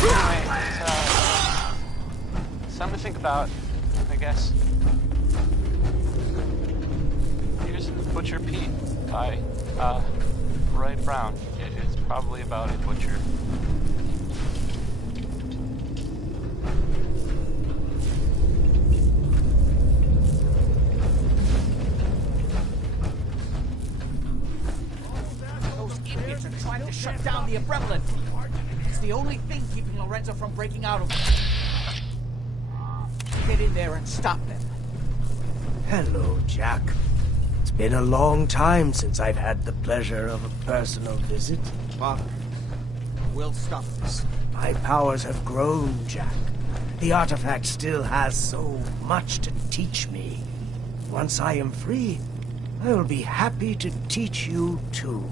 Anyway, something to think about, I guess. Here's Butcher Pete by Roy Brown. It's probably about a butcher. Those idiots are trying to shut down the Abremlin. It's the only thing keeping Lorenzo from breaking out of it. Get in there and stop them. Hello, Jack. It's been a long time since I've had the pleasure of a personal visit. Father, we'll stop this. My powers have grown, Jack. The artifact still has so much to teach me. Once I am free, I will be happy to teach you too.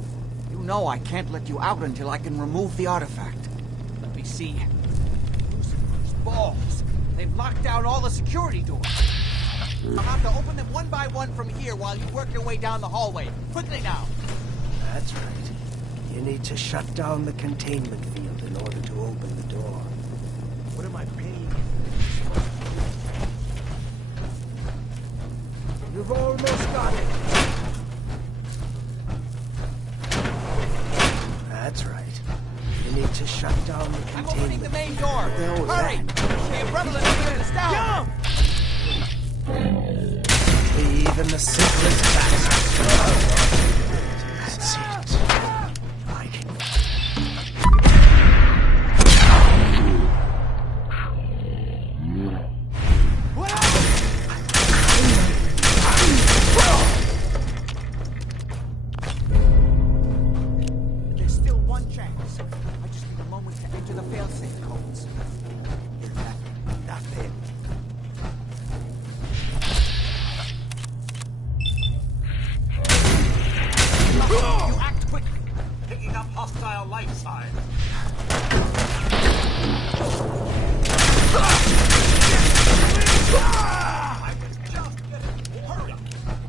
You know I can't let you out until I can remove the artifact. Let me see. Lucifer's balls. They've locked down all the security doors. I'll have to open them one by one from here while you work your way down the hallway. Quickly now. That's right. You need to shut down the containment field in order to open the door. What am I paying? You've almost got it. That's right. You need to shut down the containment. I'm opening the main door. Hurry! The Abremlin is down. Jump! Even the simplest tasks. That's it. I can... There's still one chance. I just need a moment to enter the failsafe codes. Nothing. You act quickly. Picking up hostile life signs. I was just getting... Hurry!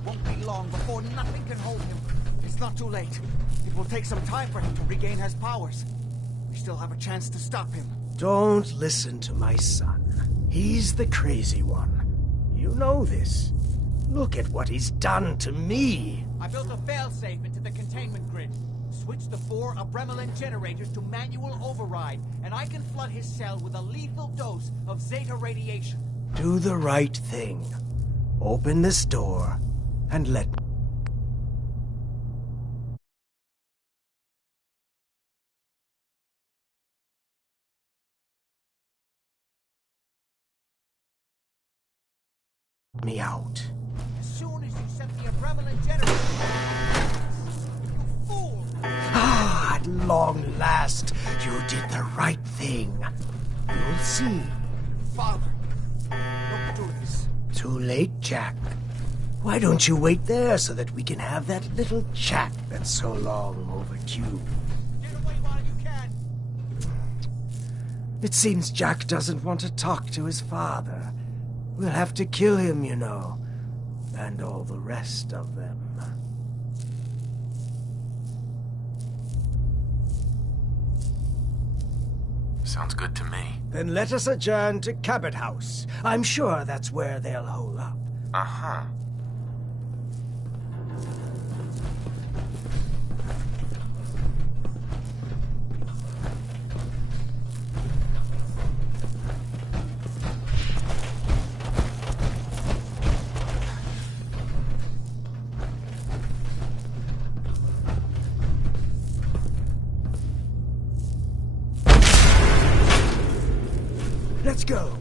Won't be long before nothing can hold him. It's not too late. It will take some time for him to regain his powers. We still have a chance to stop him. Don't listen to my son. He's the crazy one. You know this. Look at what he's done to me. I built a failsafe into the containment grid. Switch the 4 Abremlin generators to manual override, and I can flood his cell with a lethal dose of Zeta radiation. Do the right thing. Open this door and let me out. As soon as you set the Abremlin generator, you fool! Ah, at long last, you did the right thing. You'll see. Father, don't do this. Too late, Jack. Why don't you wait there so that we can have that little chat that's so long overdue? Get away while you can. It seems Jack doesn't want to talk to his father. We'll have to kill him, you know. And all the rest of them. Sounds good to me. Then let us adjourn to Cabot House. I'm sure that's where they'll hole up. Uh-huh. Let's go.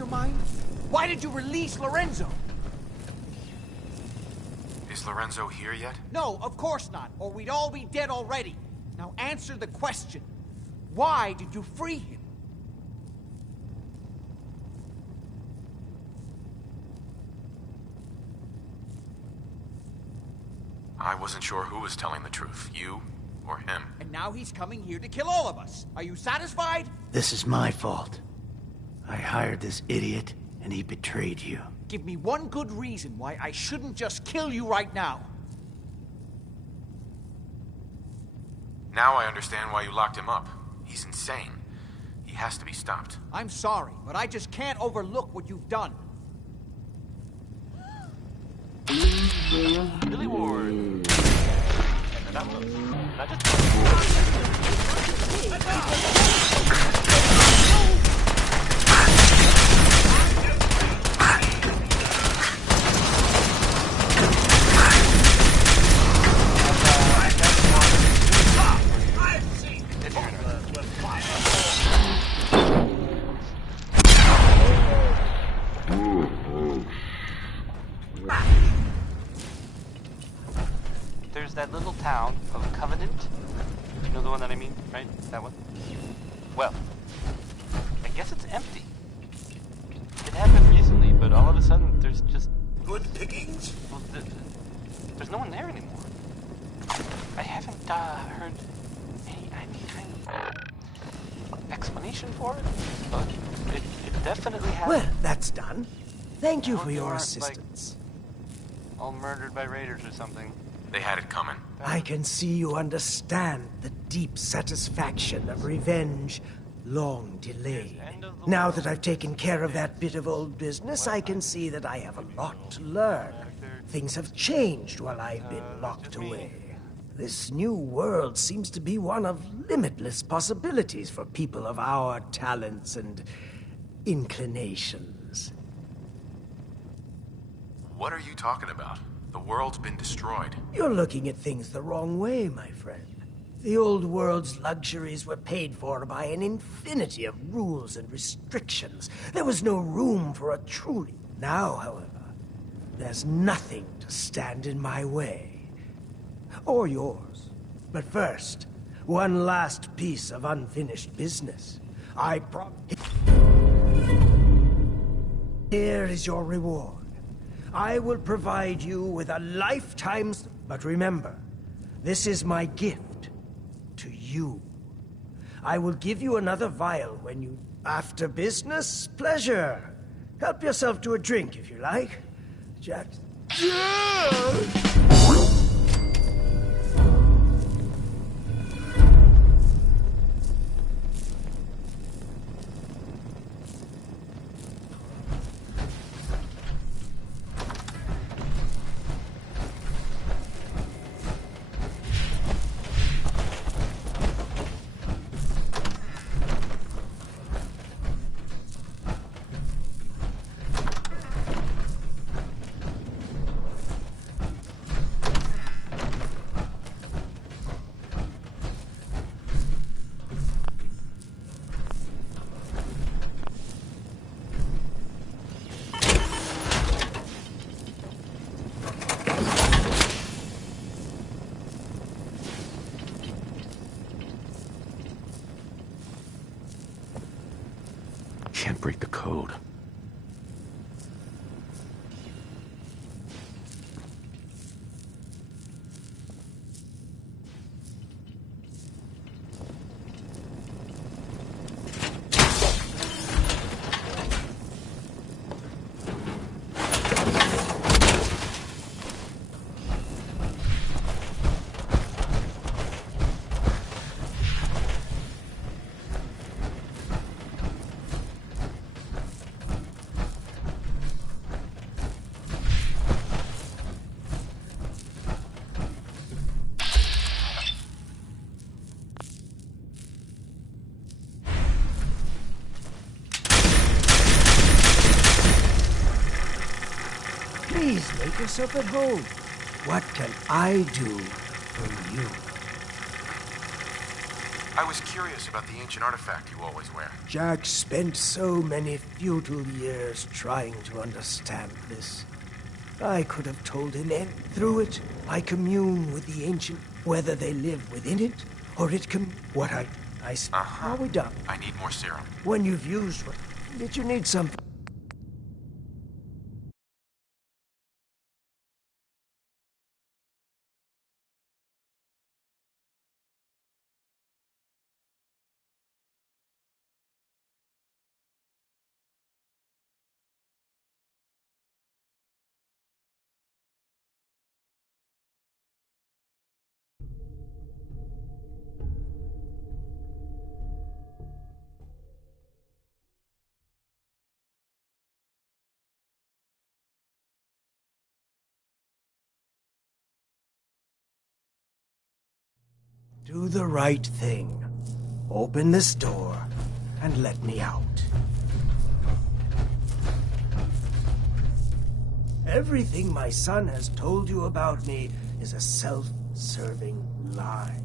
your mind? Why did you release Lorenzo? Is Lorenzo here yet? No, of course not, or we'd all be dead already. Now answer the question. Why did you free him? I wasn't sure who was telling the truth, you or him. And now he's coming here to kill all of us. Are you satisfied? This is my fault. I hired this idiot, and he betrayed you. Give me one good reason why I shouldn't just kill you right now. Now I understand why you locked him up. He's insane. He has to be stopped. I'm sorry, but I just can't overlook what you've done. Billy Ward. And that was not just. There's that little town of Covenant. You know the one that I mean, right? That one? Well, I guess it's empty. It happened recently, but all of a sudden there's just... Good pickings? Well, there's no one there anymore. I haven't heard any explanation for it, but it definitely happened. Well, that's done. Thank you I hope for they your weren't, assistance. Like, all murdered by raiders or something. They had it coming. I can see you understand the deep satisfaction of revenge long delayed. Now that I've taken care of that bit of old business, I can see that I have a lot to learn. Things have changed while I've been locked away. This new world seems to be one of limitless possibilities for people of our talents and inclinations. What are you talking about? The world's been destroyed. You're looking at things the wrong way, my friend. The old world's luxuries were paid for by an infinity of rules and restrictions. There was no room for a truly... Now, however, there's nothing to stand in my way. Or yours. But first, one last piece of unfinished business. Here is your reward. I will provide you with a lifetime's... But remember, this is my gift to you. I will give you another vial when you... After business, pleasure. Help yourself to a drink if you like. Jack... Can't break the code. Please make yourself at home. What can I do for you? I was curious about the ancient artifact you always wear. Jack spent so many futile years trying to understand this. I could have told him, and through it, I commune with the ancient, whether they live within it, or it can... What I Are we done? I need more serum. When you've used what... Did you need something? Do the right thing. Open this door and let me out. Everything my son has told you about me is a self-serving lie.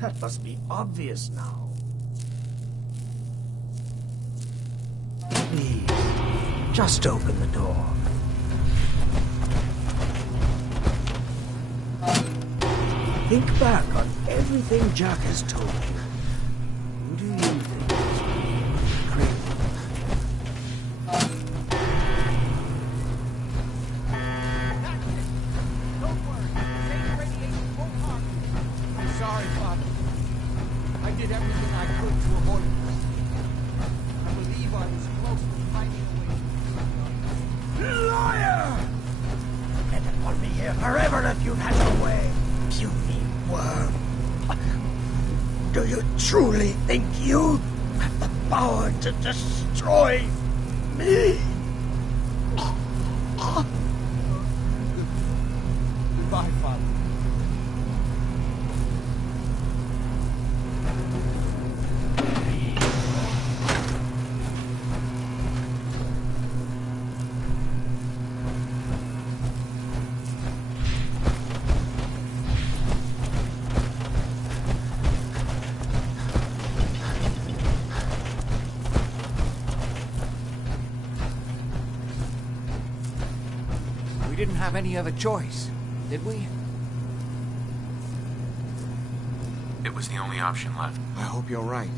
That must be obvious now. Please, just open the door. Think back on everything Jack has told you. Who do you think is crazy? Don't worry. Safe radiation won't harm you. I'm sorry, Father. I did everything I could to avoid this. I believe I was close to finding a way. Liar! Depend upon me here forever if you've had your way. Puny worm. Do you truly think you have the power to destroy me? Goodbye, Father. We didn't have any other choice, did we? It was the only option left. I hope you're right.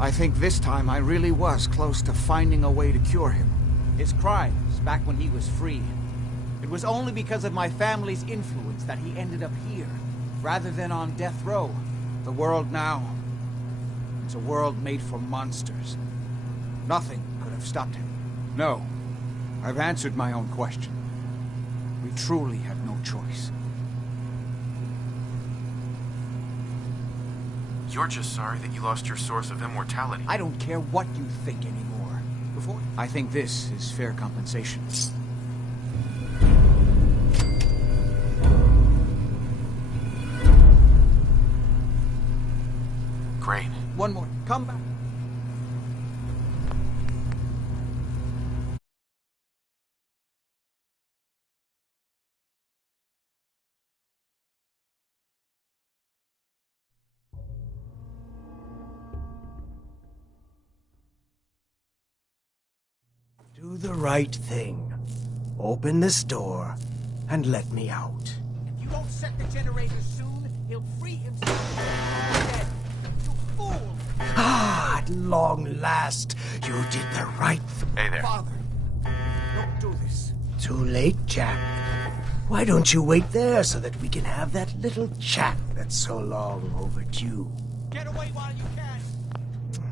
I think this time I really was close to finding a way to cure him. His crimes, back when he was free. It was only because of my family's influence that he ended up here, rather than on death row. The world now, it's a world made for monsters. Nothing could have stopped him. No, I've answered my own question. We truly have no choice. You're just sorry that you lost your source of immortality. I don't care what you think anymore. I think this is fair compensation. Great. One more. Come back. Do the right thing. Open this door and let me out. If you don't set the generator soon, he'll free himself. Dead. You fool! Ah, at long last, you did the right thing. Hey there. Father, don't do this. Too late, Jack. Why don't you wait there so that we can have that little chat that's so long overdue? Get away while you can.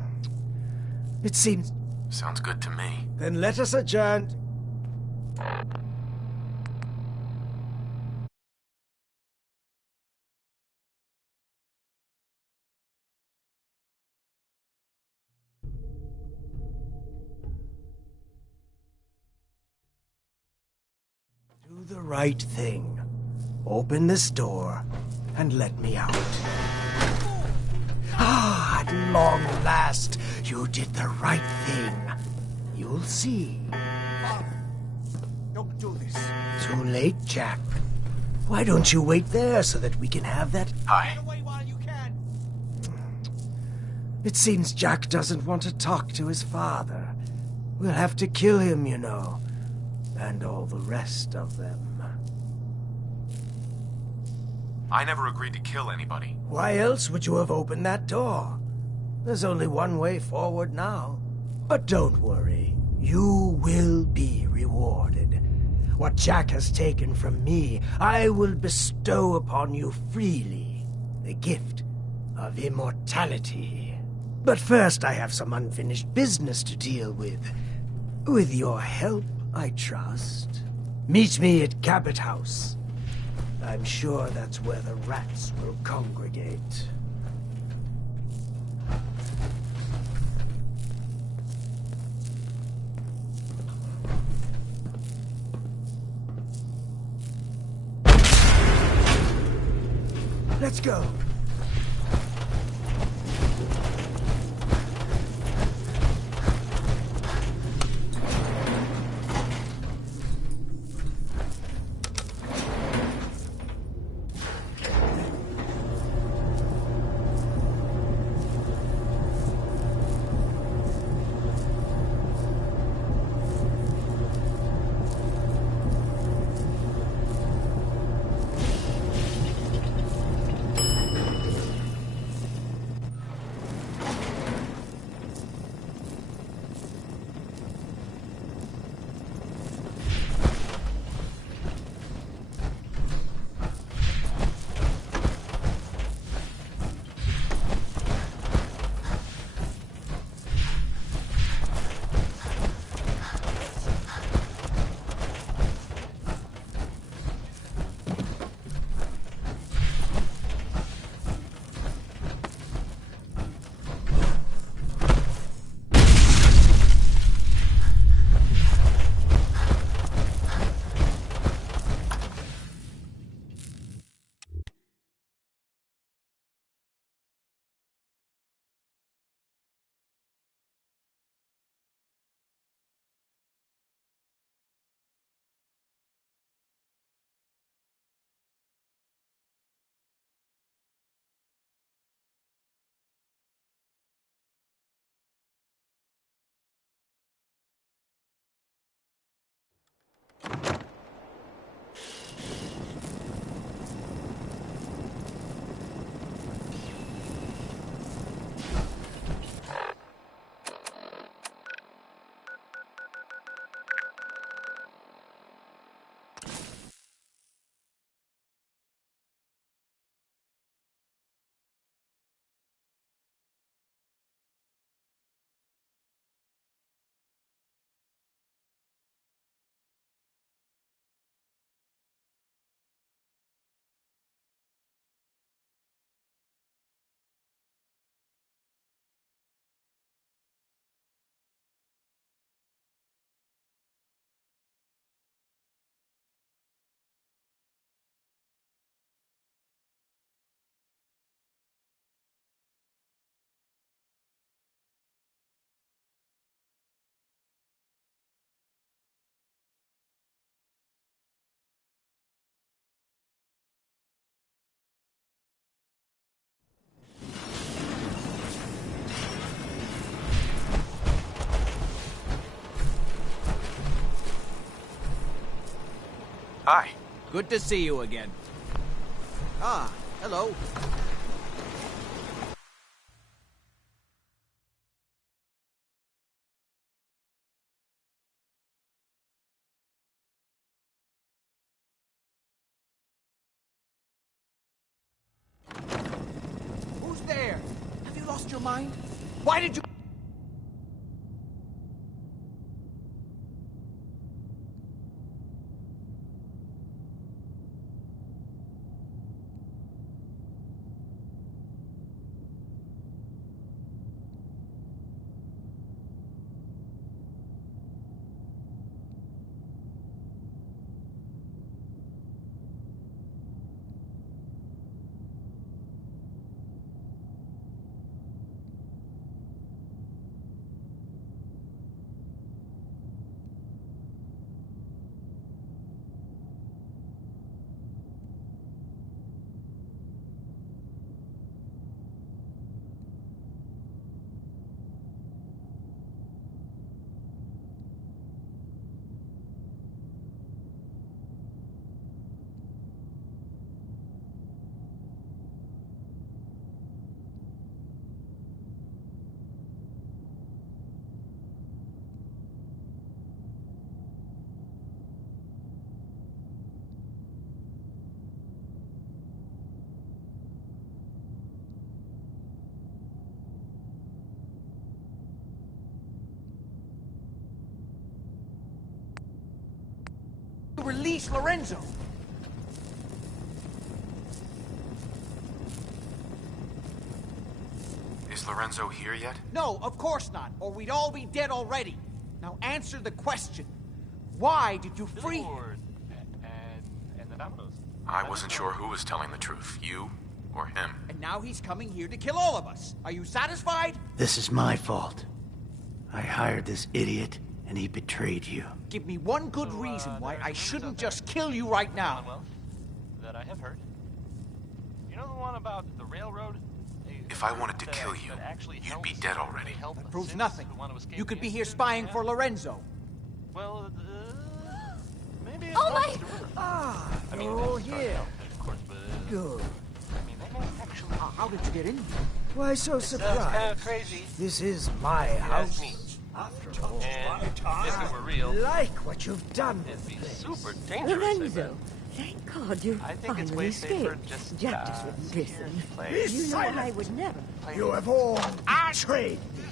It seems... Sounds good to me. Then let us adjourn. Do the right thing. Open this door and let me out. Ah, at long last, you did the right thing. You'll see. Father, don't do this. Too late, Jack. Why don't you wait there so that we can have that... Hi. Get away while you can. It seems Jack doesn't want to talk to his father. We'll have to kill him, you know. And all the rest of them. I never agreed to kill anybody. Why else would you have opened that door? There's only one way forward now. But don't worry. You will be rewarded. What Jack has taken from me, I will bestow upon you freely. The gift of immortality. But first I have some unfinished business to deal with. With your help, I trust. Meet me at Cabot House. I'm sure that's where the rats will congregate. Let's go. Hi. Good to see you again. Ah, hello. Who's there? Have you lost your mind? Why did you... release Lorenzo. Is Lorenzo here yet? No, of course not, or we'd all be dead already. Now answer the question. Why did you free him? And the dominoes. I wasn't sure who was telling the truth, you or him. And now he's coming here to kill all of us. Are you satisfied? This is my fault. I hired this idiot, and he betrayed you. Give me one good reason why I shouldn't just kill you right now. Commonwealth that I have heard. You know the one about the railroad? If I wanted to kill you, you'd be dead already. That proves nothing. You could be here spying for Lorenzo. Well, maybe. Oh my! Ah, I mean, oh that's here. of course, but Good. I mean, they may actually. How did you get in here? Why so surprised? kind of crazy. This is my house. me. After all, And if it were real, like what you've done it'd with be this. super dangerous. Lorenzo, thank God you I think it's finally way safer escaped. just Jack just wouldn't listen. play. You know silent. I would never. You have all betrayed me.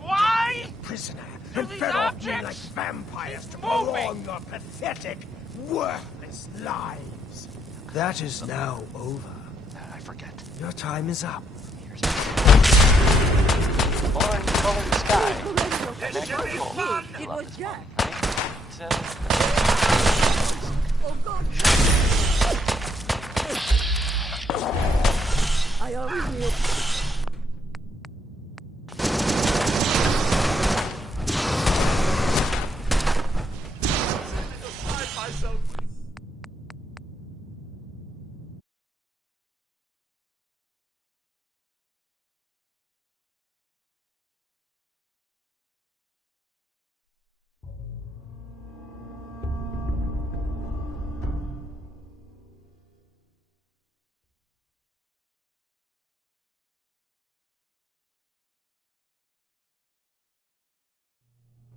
Why? Prisoner, Do and these fed off me objects like vampires to keep moving? prolong your pathetic, worthless lives. That is now over. I forget. Your time is up. Born full in the sky. This should be fun. It was Jack. Oh God! I always knew.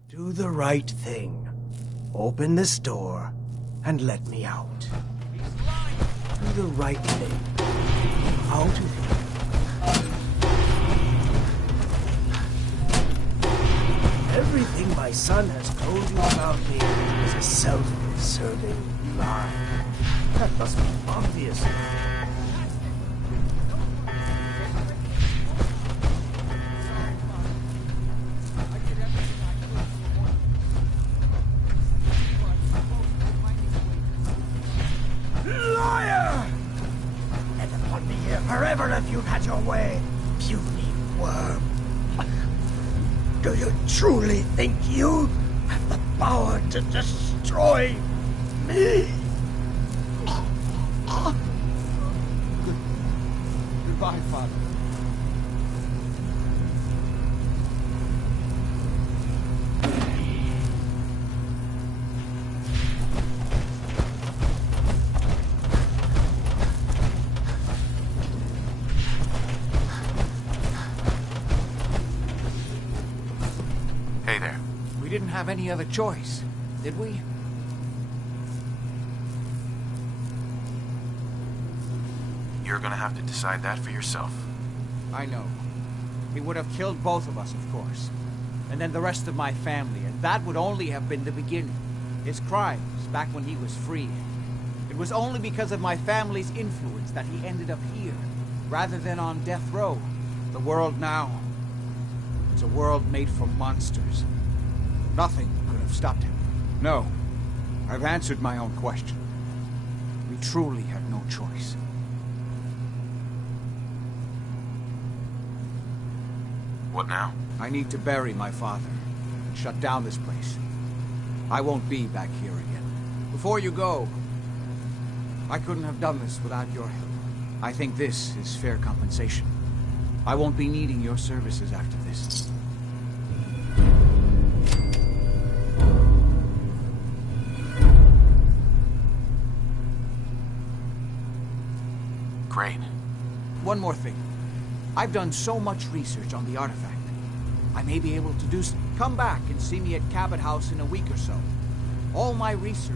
Do the right thing. Open this door and let me out. Do the right thing. Out of here. Everything my son has told you about me is a self-serving lie. That must be obvious. Liar! Never put me here forever if you'd had your way, puny worm. Do you truly think you have the power to destroy me? Goodbye, Father. Hey there. We didn't have any other choice, did we? You're gonna have to decide that for yourself. I know. He would have killed both of us, of course. And then the rest of my family, and that would only have been the beginning. His crimes, back when he was free. It was only because of my family's influence that he ended up here, rather than on death row. The world now, it's a world made for monsters. Nothing could have stopped him. No, I've answered my own question. We truly had no choice. What now? I need to bury my father. Shut down this place. I won't be back here again. Before you go, I couldn't have done this without your help. I think this is fair compensation. I won't be needing your services after this. Great. One more thing. I've done so much research on the artifact. I may be able to do come back and see me at Cabot House in a week or so. All my research.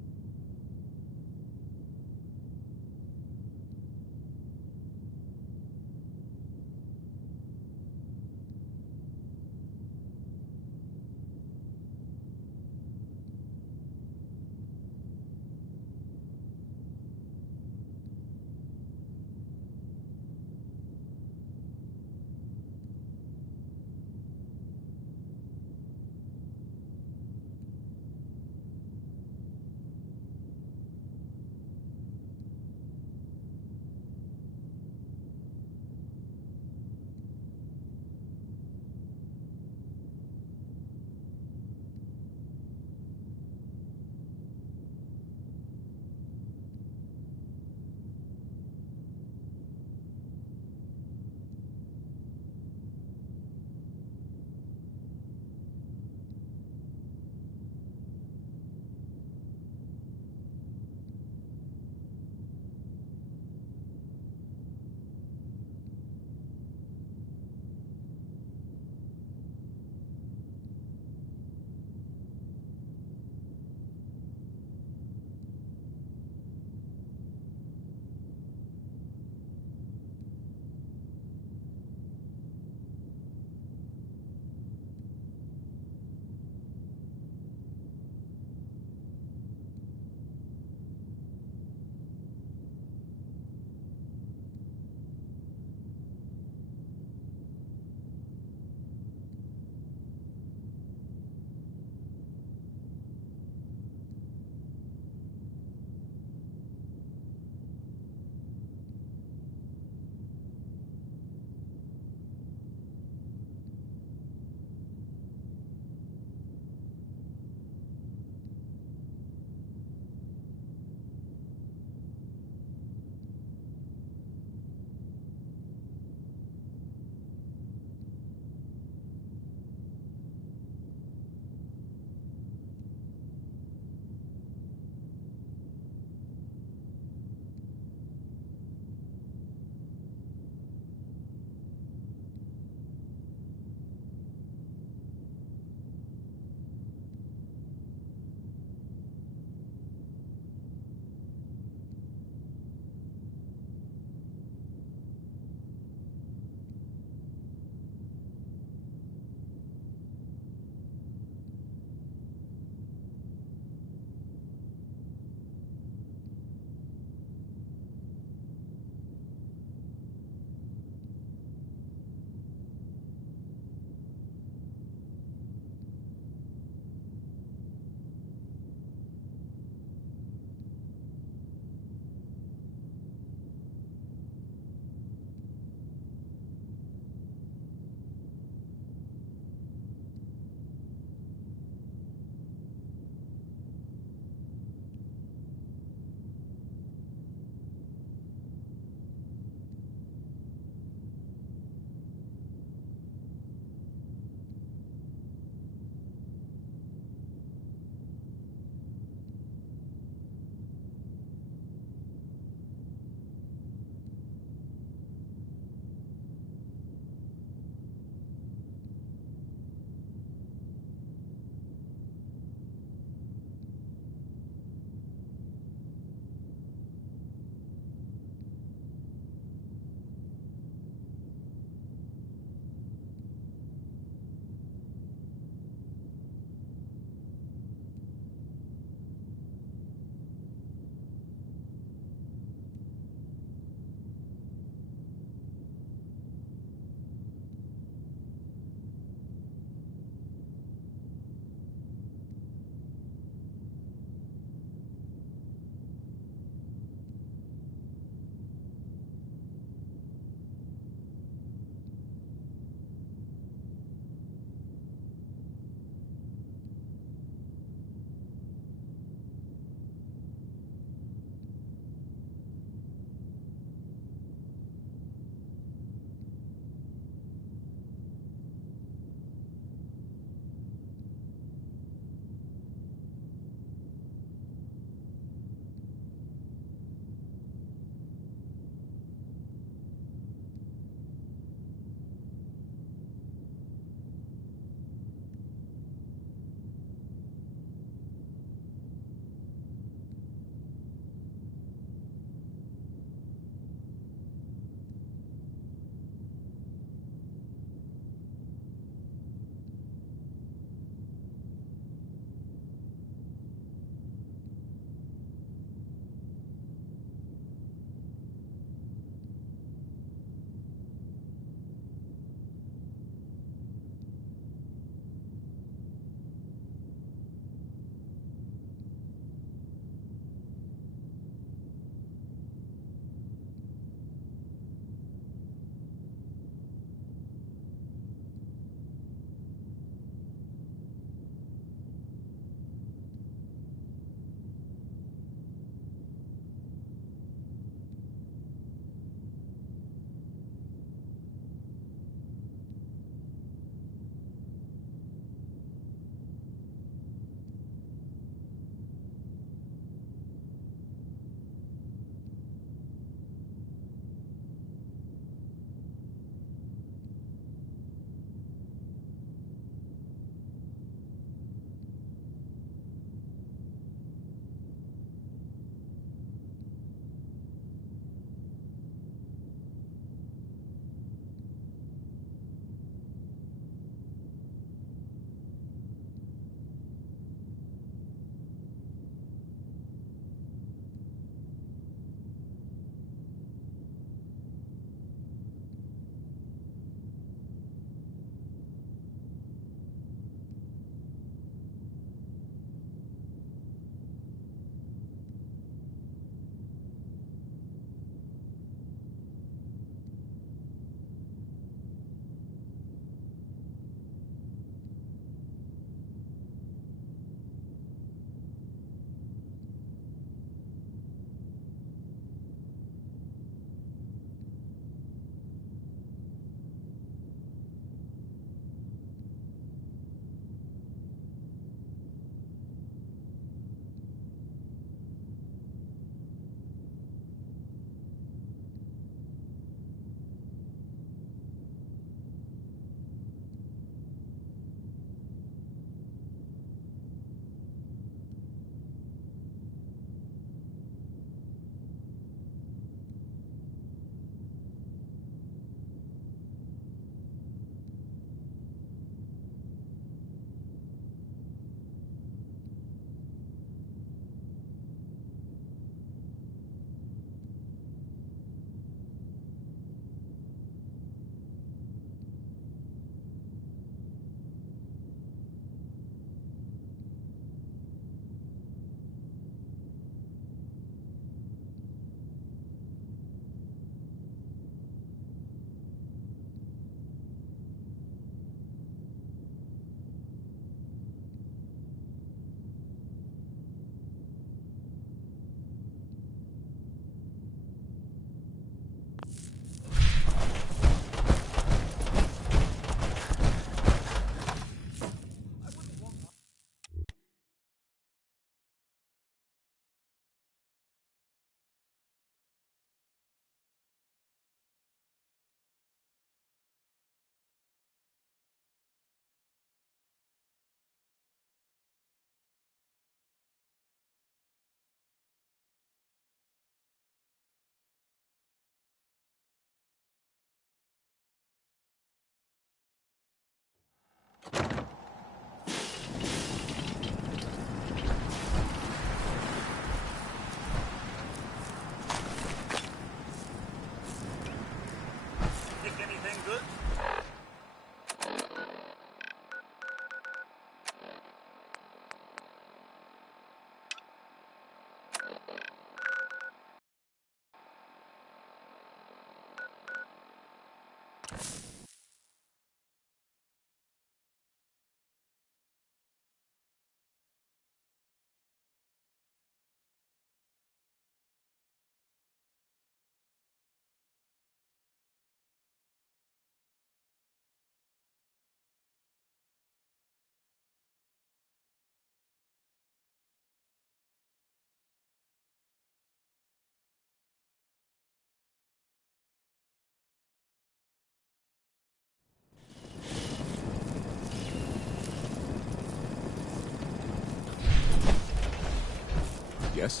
Yes?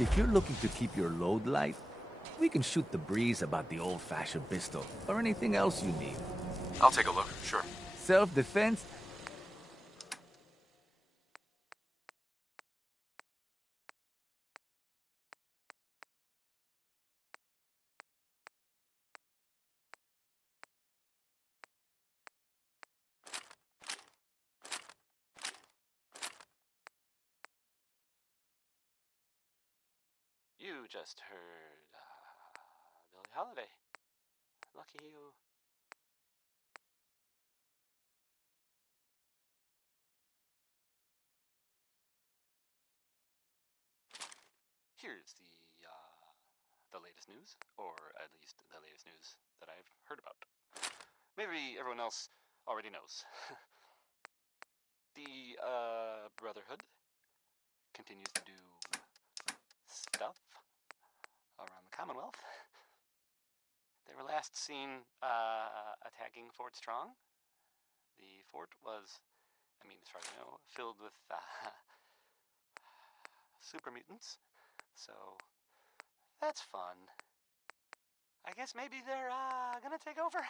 If you're looking to keep your load light, we can shoot the breeze about the old-fashioned pistol, or anything else you need. I'll take a look, sure. Self-defense? You just heard Billie Holiday. Lucky you. Here's the latest news, or at least the latest news that I've heard about. Maybe everyone else already knows. The Brotherhood continues to do stuff around the Commonwealth. They were last seen attacking Fort Strong. The fort was, I mean, as far as I know, filled with super mutants. So that's fun. I guess maybe they're gonna take over.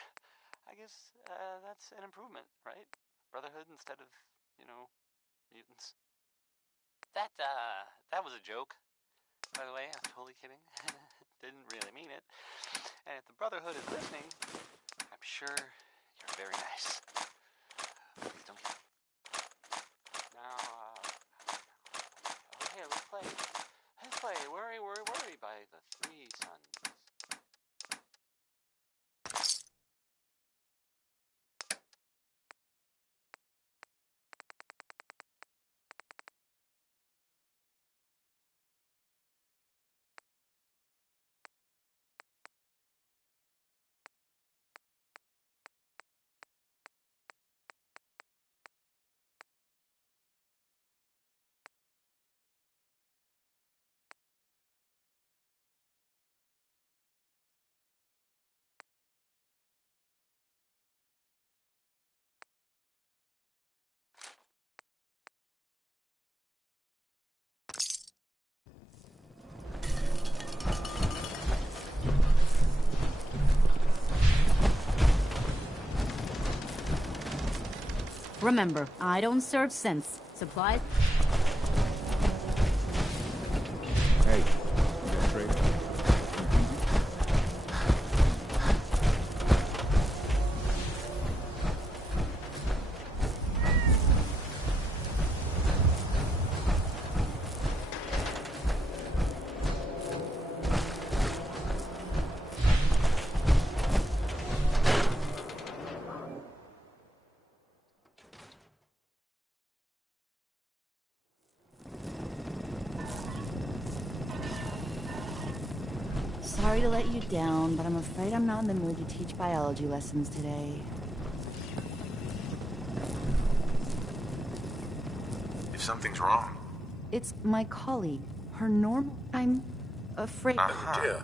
I guess that's an improvement, right? Brotherhood instead of, mutants. That was a joke. By the way, I'm totally kidding. Didn't really mean it. And if the Brotherhood is listening, I'm sure you're very nice. Please don't kill me. Now, okay, let's play. Let's play Worry, Worry, Worry by the Three Sons. Remember, I don't serve sense. Supplies? Hey, you got a trade? Sorry to let you down, but I'm afraid I'm not in the mood to teach biology lessons today. If something's wrong. It's my colleague. Her normal... I'm afraid... Uh-huh.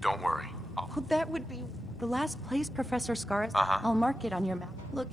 Don't worry. Oh, that would be the last place Professor Scar is. Uh-huh. I'll mark it on your map. Look...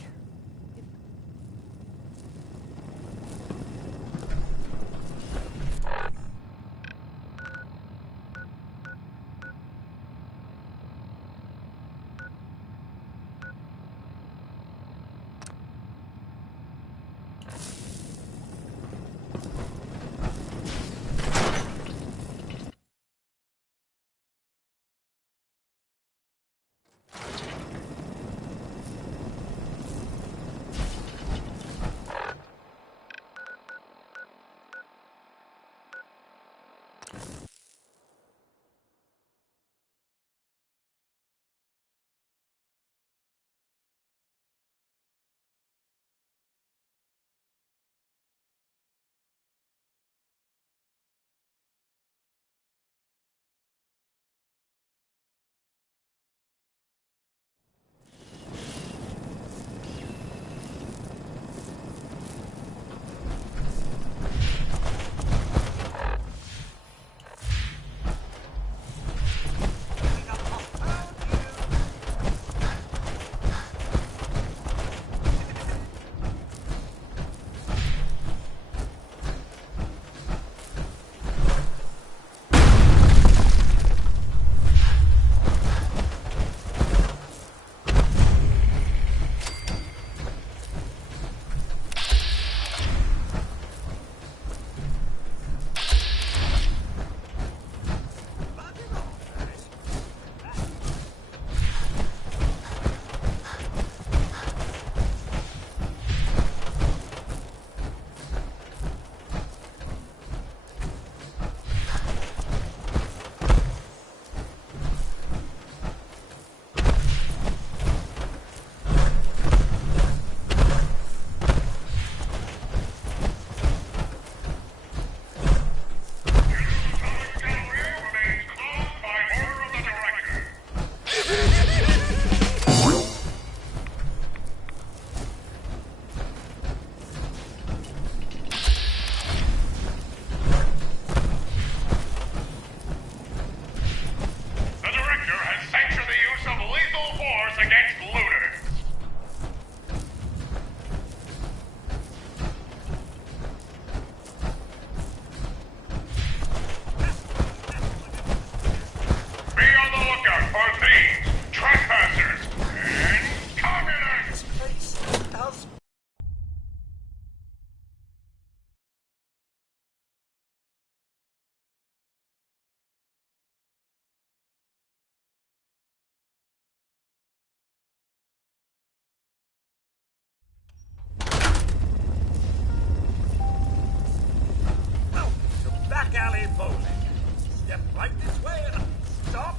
Get right this way and stop!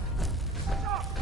Stop!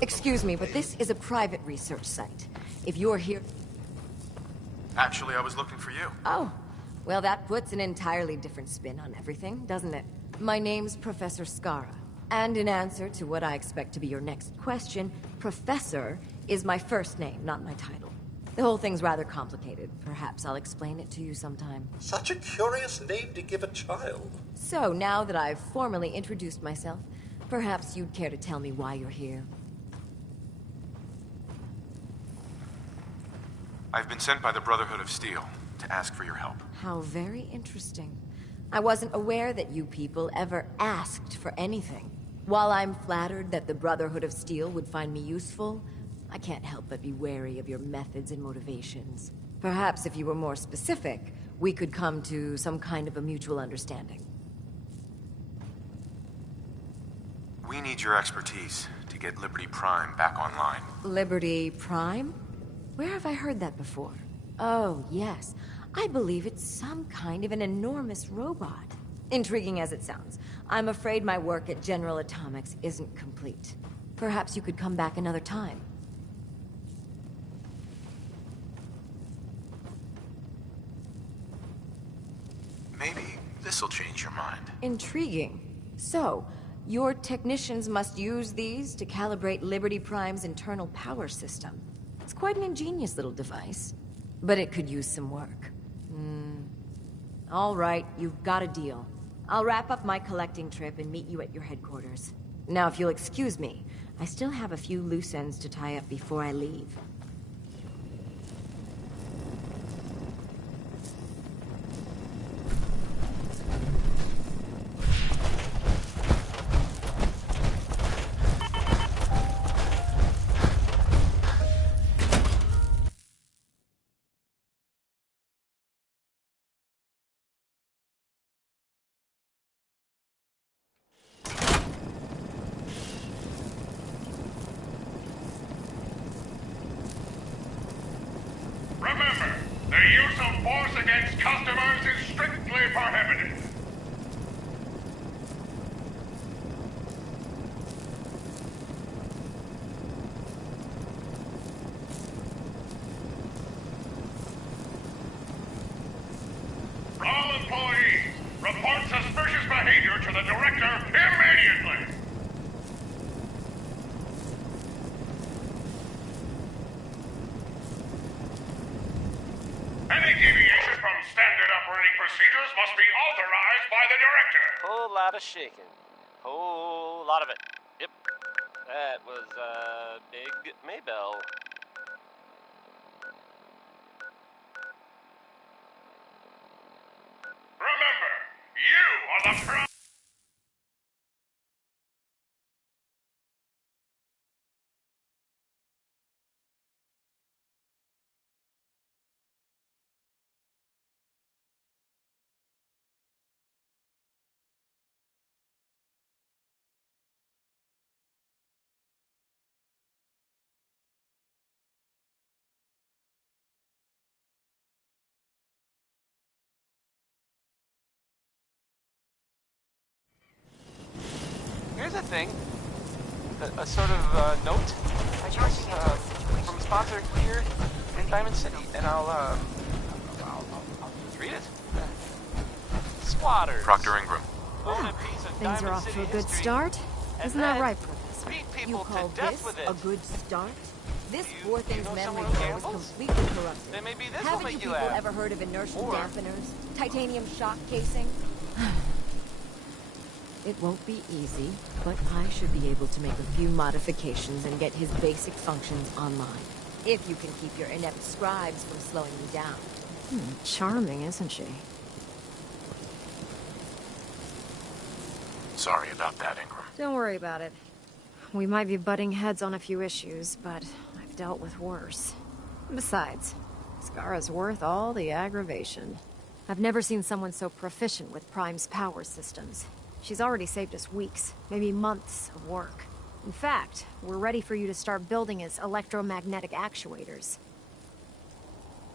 Excuse me, but this is a private research site. If you're here... Actually, I was looking for you. Oh, well, that puts an entirely different spin on everything, doesn't it? My name's Professor Skara, and in answer to what I expect to be your next question, Professor is my first name, not my title. The whole thing's rather complicated. Perhaps I'll explain it to you sometime. Such a curious name to give a child. So, now that I've formally introduced myself, perhaps you'd care to tell me why you're here. I've been sent by the Brotherhood of Steel to ask for your help. How very interesting. I wasn't aware that you people ever asked for anything. While I'm flattered that the Brotherhood of Steel would find me useful, I can't help but be wary of your methods and motivations. Perhaps if you were more specific, we could come to some kind of a mutual understanding. We need your expertise to get Liberty Prime back online. Liberty Prime? Where have I heard that before? Oh, yes. I believe it's some kind of an enormous robot. Intriguing as it sounds, I'm afraid my work at General Atomics isn't complete. Perhaps you could come back another time. Maybe this'll change your mind. Intriguing. So, your technicians must use these to calibrate Liberty Prime's internal power system. It's quite an ingenious little device, but it could use some work. All right, you've got a deal. I'll wrap up my collecting trip and meet you at your headquarters. Now, if you'll excuse me, I still have a few loose ends to tie up before I leave. Remember, the use of force against customers is strictly prohibited. All employees, report suspicious behavior to the director immediately. Any deviation from standard operating procedures must be authorized by the director. Whole lot of shaking. Whole lot of it. Yep. That was, Big Maybell. Remember, you are the pro- Here's a thing. A sort of, note. I guess, from a sponsor here in Diamond City. And I'll read it. Squatters. Proctor Ingram. Things are off to a good start. Isn't that right, Professor? You call this a good start? This poor thing's memory core was completely corrupted. Then maybe this will Haven't make you you people laugh. ever heard of inertial Or- dampeners? Titanium shock casing? It won't be easy, but I should be able to make a few modifications and get his basic functions online. If you can keep your inept scribes from slowing you down. Charming, isn't she? Sorry about that, Ingram. Don't worry about it. We might be butting heads on a few issues, but I've dealt with worse. Besides, Skara's worth all the aggravation. I've never seen someone so proficient with Prime's power systems. She's already saved us weeks, maybe months of work. In fact, we're ready for you to start building his electromagnetic actuators.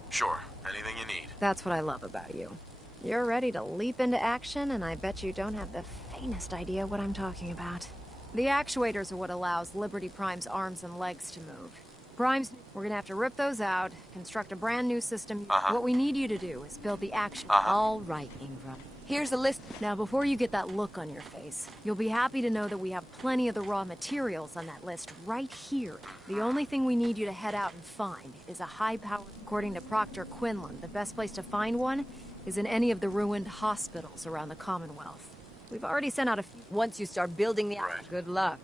Sure, anything you need. That's what I love about you. You're ready to leap into action, and I bet you don't have the faintest idea what I'm talking about. The actuators are what allows Liberty Prime's arms and legs to move. Prime's, we're gonna have to rip those out, construct a brand new system. What we need you to do is build the action. All right, Ingram. Here's a list. Now, before you get that look on your face, you'll be happy to know that we have plenty of the raw materials on that list right here. The only thing we need you to head out and find is a high-powered... According to Proctor Quinlan, the best place to find one is in any of the ruined hospitals around the Commonwealth. We've already sent out a few... Once you start building the... Good luck.